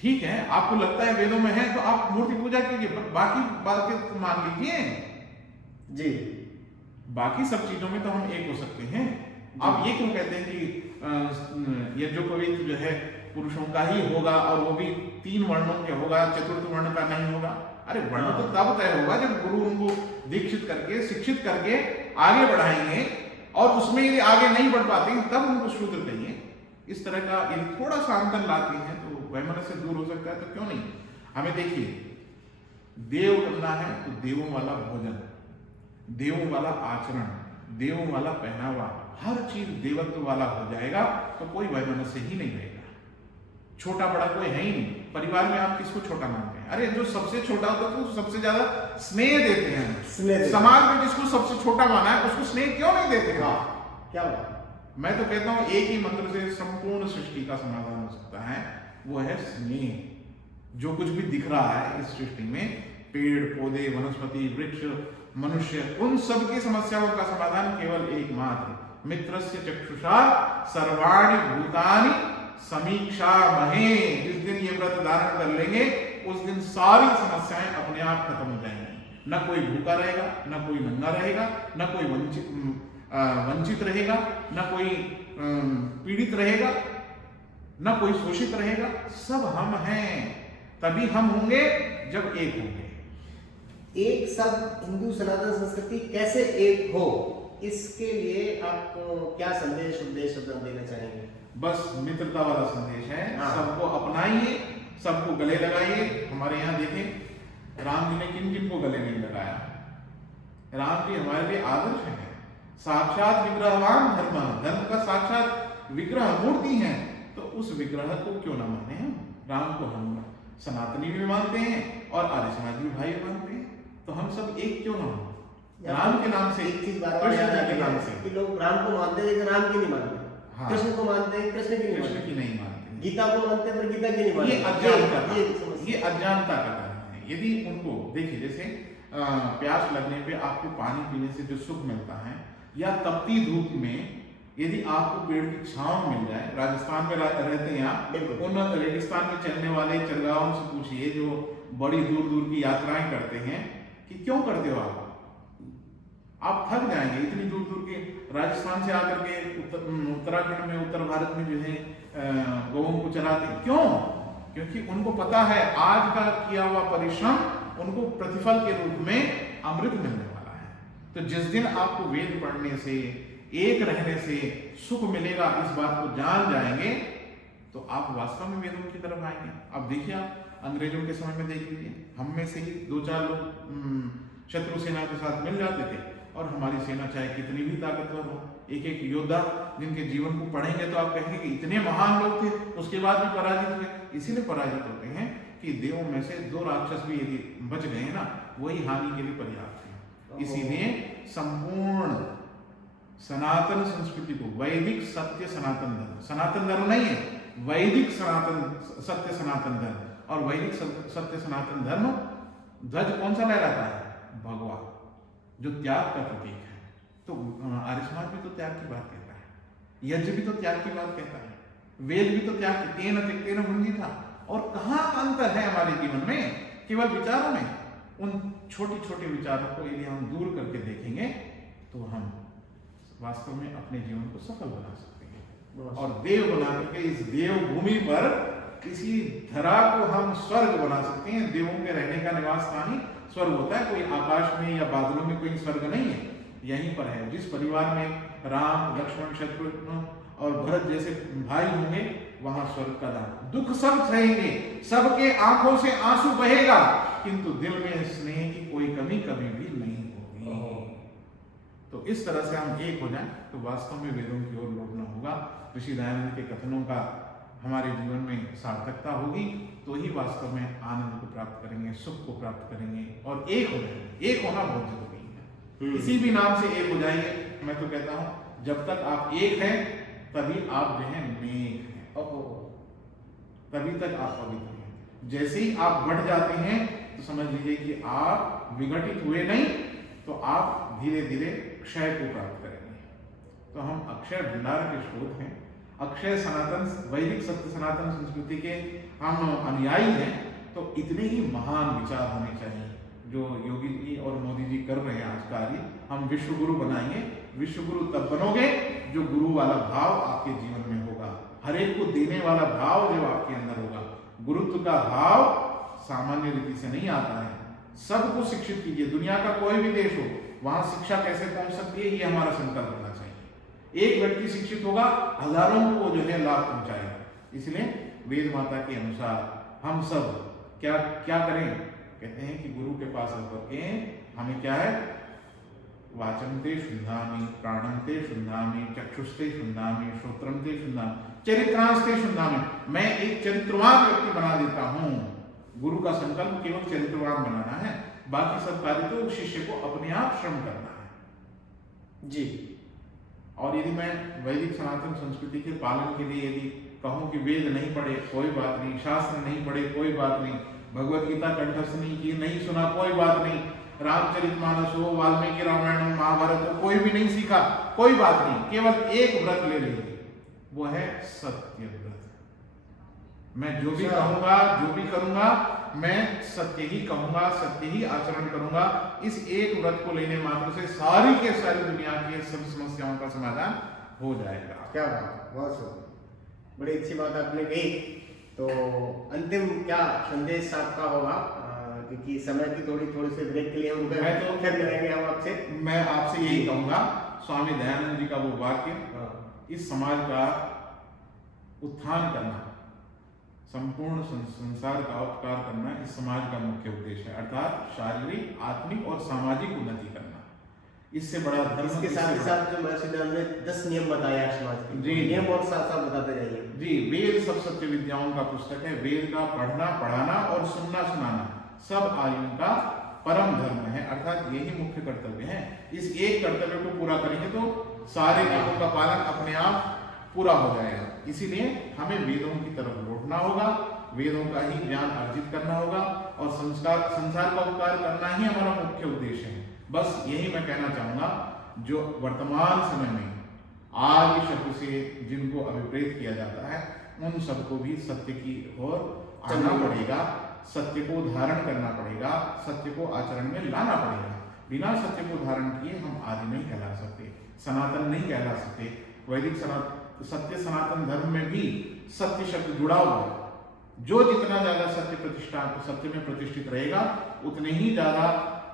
ठीक है, आपको लगता है वेदों में है तो आप मूर्ति पूजा कीजिए, बाकी बातें तो मान लीजिए जी। बाकी सब चीजों में तो हम एक हो सकते हैं। आप ये क्यों कहते हैं कि यज्ञोपवीत जो है पुरुषों का ही होगा और वो भी 3 वर्णों के होगा, चतुर्थ वर्ण का नहीं होगा? अरे वर्ण तो तब तय होगा जब गुरु उनको दीक्षित करके, शिक्षित करके आगे बढ़ाएंगे, और उसमें यदि आगे नहीं बढ़ पाते तब उनको शूद्र कहिए। इस तरह का यदि थोड़ा सा अंतर लाते हैं तो वैमनस्य से दूर हो सकता है, तो क्यों नहीं। हमें देखिए, देव बनना है तो देवों वाला भोजन, देवों वाला आचरण, देवों वाला पहनावा, हर चीज देवत्व वाला हो जाएगा तो कोई वैमनस्य ही नहीं रहेगा। छोटा बड़ा कोई है ही नहीं। परिवार में आप किसको छोटा मानते हैं? अरे जो सबसे छोटा होता है तो सबसे ज्यादा स्नेह देते हैं। समाज में जिसको सबसे छोटा माना है उसको स्नेह क्यों नहीं देते? क्या बात। मैं तो कहता हूं एक ही मंत्र से संपूर्ण सृष्टि का समाधान हो सकता है, वो है स्नेह। जो कुछ भी दिख रहा है इस सृष्टि में, पेड़ पौधे, वनस्पति, वृक्ष, मनुष्य, उन सब की समस्याओं का समाधान केवल एकमात्र मित्रस्य चक्षुषा सर्वाणि भूतानि समीक्षा महे। जिस दिन ये व्रत धारण कर लेंगे उस दिन सारी समस्याएं अपने आप खत्म हो जाएंगी। न कोई भूखा रहेगा, न कोई नंगा रहेगा, न कोई वंचित रहेगा, न कोई पीड़ित रहेगा, न कोई शोषित रहेगा। सब हम हैं। तभी हम होंगे जब एक होंगे। एक सब हिंदू सनातन संस्कृति कैसे एक हो, इसके लिए आपको क्या संदेश उपदेश देना चाहेंगे? बस मित्रता वाला संदेश है। हाँ। सबको अपनाइए, सबको गले लगाइए। हमारे यहाँ देखें राम जी ने किन किन को गले नहीं लगाया। राम जी हमारे लिए आदर्श है, साक्षात विग्रहवान धर्म, धर्म का साक्षात विग्रह मूर्ति है। तो उस विग्रह को क्यों ना माने हम? राम को हम सनातनी भी मानते हैं और आर्य समाज भी भाई मानते हैं, तो हम सब एक क्यों ना हो? राम के नाम से, एक चीज बार कृष्ण जी के नाम से। कि लोग राम को मानते हैं लेकिन राम की नहीं मानते। हाँ। कृष्ण को मानते हैं, कृष्ण की नहीं मानते। गीता को मानते हैं पर गीता की नहीं मानते। ये अज्ञानता का कारण है। यदि उनको देखिए, जैसे प्यास लगने पे आपको पानी पीने से जो सुख मिलता है, या तपती धूप में यदि आपको पेड़ की छांव मिल जाए, राजस्थान में रहते हैं आप, उन रेगिस्तान में चलने वाले चरगाहों से पूछिए जो बड़ी दूर दूर की यात्राएं करते हैं कि क्यों करते हो आप थक जाएंगे। इतनी दूर दूर के राजस्थान से आकर के उत्तराखंड में, उत्तर भारत में जो है गौओं को चराते, क्यों? क्योंकि उनको पता है आज का किया हुआ परिश्रम उनको प्रतिफल के रूप में अमृत मिलने वाला है। तो जिस दिन आपको वेद पढ़ने से, एक रहने से सुख मिलेगा, इस बात को जान जाएंगे, तो आप वास्तव में वेदों की तरफ आएंगे। अब देखिए, आप अंग्रेजों के समय में देख लीजिए, हम में से ही 2-4 लोग शत्रु सेना के साथ मिल जाते थे और हमारी सेना चाहे कितनी भी ताकतवर हो, एक एक योद्धा जिनके जीवन को पढ़ेंगे तो आप कहेंगे कि इतने महान लोग थे, उसके बाद भी पराजित हुए। इसीलिए पराजित होते हैं कि देवों में से 2 राक्षस भी यदि बच गए ना, वही हानि के लिए पर्याप्त है। इसीलिए संपूर्ण सनातन संस्कृति को, वैदिक सत्य सनातन धर्म, सनातन धर्म नहीं है, वैदिक सनातन सत्य सनातन धर्म, और वैदिक सत्य सनातन धर्म ध्वज कौन सा लहराता है? भगवा, जो त्याग का प्रतीक है। तो आर्य समाज भी तो त्याग की बात कहता है, यज्ञ भी तो त्याग की बात कहता है, वेद भी तो त्याग, तेन त्यक्तेन भुंजी था। और कहाँ अंतर है हमारे जीवन में? केवल विचारों में। उन छोटे छोटे विचारों को यदि हम दूर करके देखेंगे तो हम वास्तव में अपने जीवन को सफल बना सकते हैं, और देव बना करके इस देव भूमि पर किसी धरा को हम स्वर्ग बना सकते हैं। देवों के रहने का निवास स्थान ही स्वर्ग होता है। कोई आकाश में या बादलों में कोई स्वर्ग नहीं है, यहीं पर है। जिस परिवार में राम, लक्ष्मण, शत्रुघ्न और भरत जैसे भाई होंगे, वहां स्वर्ग का दान। दुख सब सहेंगे, सबके आंखों से आंसू बहेगा, किंतु दिल में स्नेह की कोई कमी कभी भी नहीं होगी। तो इस तरह से हम एक हो जाएं तो वास्तव में वेदों की ओर लौटना होगा। ऋषि दयानंद के कथनों का हमारे जीवन में सार्थकता होगी तो ही वास्तव में आनंद को प्राप्त करेंगे, सुख को प्राप्त करेंगे और एक हो जाएंगे। एक होना बहुत जरूरी है। किसी भी नाम से एक हो जाइए। मैं तो कहता हूं जब तक आप एक हैं तभी आप जो है नेक हैं, तभी तक आप पवित्र हैं। जैसे ही आप बढ़ जाते हैं तो समझ लीजिए कि आप विघटित हुए नहीं, तो आप धीरे धीरे क्षय को प्राप्त करेंगे। तो हम अक्षय भंडार के स्रोत हैं, अक्षय सनातन वैदिक सत्य सनातन संस्कृति के हम अनुयायी हैं। तो इतने ही महान विचार होने चाहिए जो योगी जी और मोदी जी कर रहे हैं आज कार्य। हम विश्व गुरु बनाएंगे। विश्व गुरु तब बनोगे जो गुरु वाला भाव आपके जीवन में होगा, हर एक को देने वाला भाव जब आपके अंदर होगा। गुरुत्व का भाव सामान्य रीति से नहीं आता है। सबको शिक्षित कीजिए। दुनिया का कोई भी देश हो, वहां शिक्षा कैसे पहुंच सकती है, ये हमारा संकल्प होना चाहिए। एक व्यक्ति शिक्षित होगा, हजारों को जो है लाभ पहुंचाएगा। इसलिए वेद माता के अनुसार हम सब क्या क्या करें? कहते हैं कि गुरु के पास होकर के हमें क्या है, वाचम ते शुद्धामि, प्राणम ते शुद्धामि, चक्षुस्ते शुद्धामि, श्रोत्रम ते शुद्धामि, चरित्रांस्ते शुद्धामि। मैं एक चरित्रवान व्यक्ति बना देता हूं। गुरु का संकल्प केवल चरित्रवान बनाना है, बाकी सब कार्य तो शिष्य को अपने आप श्रम करना है जी। और यदि मैं वैदिक सनातन संस्कृति के पालन के लिए यदि कहूं कि वेद नहीं पढ़े कोई बात नहीं, शास्त्र नहीं पढ़े कोई बात नहीं, भगवत गीता कंठस्थ नहीं की, नहीं सुना कोई बात नहीं, रामचरितमानस हो, वाल्मीकि रामायण हो, महाभारत हो, कोई भी नहीं सीखा कोई बात नहीं, केवल एक व्रत ले लीजिए, वो है सत्य व्रत। मैं जो भी कहूंगा, जो भी करूंगा, मैं सत्य ही कहूंगा, सत्य ही आचरण करूंगा। इस एक व्रत को लेने मात्र से सारी के सारी दुनिया की सब समस्याओं का समाधान हो जाएगा। क्या बात, बहुत सुंदर, बड़ी अच्छी बात आपने कही। तो अंतिम क्या संदेश आपका होगा, क्योंकि समय की थोड़ी से ब्रेक के लिए हम फिर मिलेंगे हम आपसे। मैं आपसे यही कहूंगा, स्वामी दयानंद जी का वो वाक्य, इस समाज का उत्थान करना, संपूर्ण संसार का उपकार करना इस समाज का मुख्य उद्देश्य है। अर्थात शारीरिक, आत्मिक और सामाजिक उन्नति करना। इससे बड़ा धर्म, इसके साथ ही साथ जो महर्षि दयानंद ने 10 नियम बताया समाज के, जी नियम और साथ साथ बताते जाइए जी। वेद सब सत्य विद्याओं का पुस्तक है। वेद का पढ़ना, पढ़ाना और सुनना, सुनाना सब आयु का परम धर्म है। अर्थात यही मुख्य कर्तव्य है। इस एक कर्तव्य को पूरा करेंगे तो सारे नियमों का पालन अपने आप पूरा हो जाएगा। इसीलिए हमें वेदों की तरफ लौटना होगा, वेदों का ही ज्ञान अर्जित करना होगा और संसार का उपकार करना ही हमारा मुख्य उद्देश्य है। बस यही मैं कहना चाहूंगा। जो वर्तमान समय में आर्य शब्द से जिनको अभिप्रेत किया जाता है, उन सबको भी सत्य की ओर आना पड़ेगा, सत्य को धारण करना पड़ेगा, सत्य को आचरण में लाना पड़ेगा। बिना सत्य को धारण किए हम आर्य नहीं कहला सकते, सनातन नहीं कहला सकते। वैदिक सत्य सनातन धर्म में भी सत्य शब्द जुड़ा हुआ है। जो जितना ज्यादा सत्य में प्रतिष्ठित रहेगा, उतने ही ज्यादा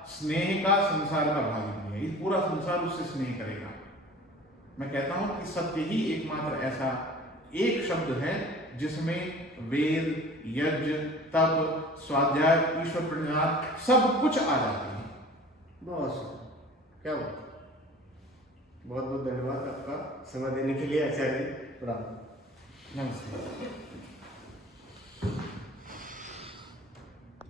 स्नेह का संसार का भागी है। पूरा संसार उससे स्नेह करेगा। मैं कहता हूं कि सत्य ही एकमात्र ऐसा एक शब्द है जिसमें वेद, यज्ञ, तप, स्वाध्याय, ईश्वर प्रणिधान सब कुछ आ जाते हैं। बहुत क्या बात। बहुत बहुत धन्यवाद आपका समय देने के लिए आचार्य। नमस्ते।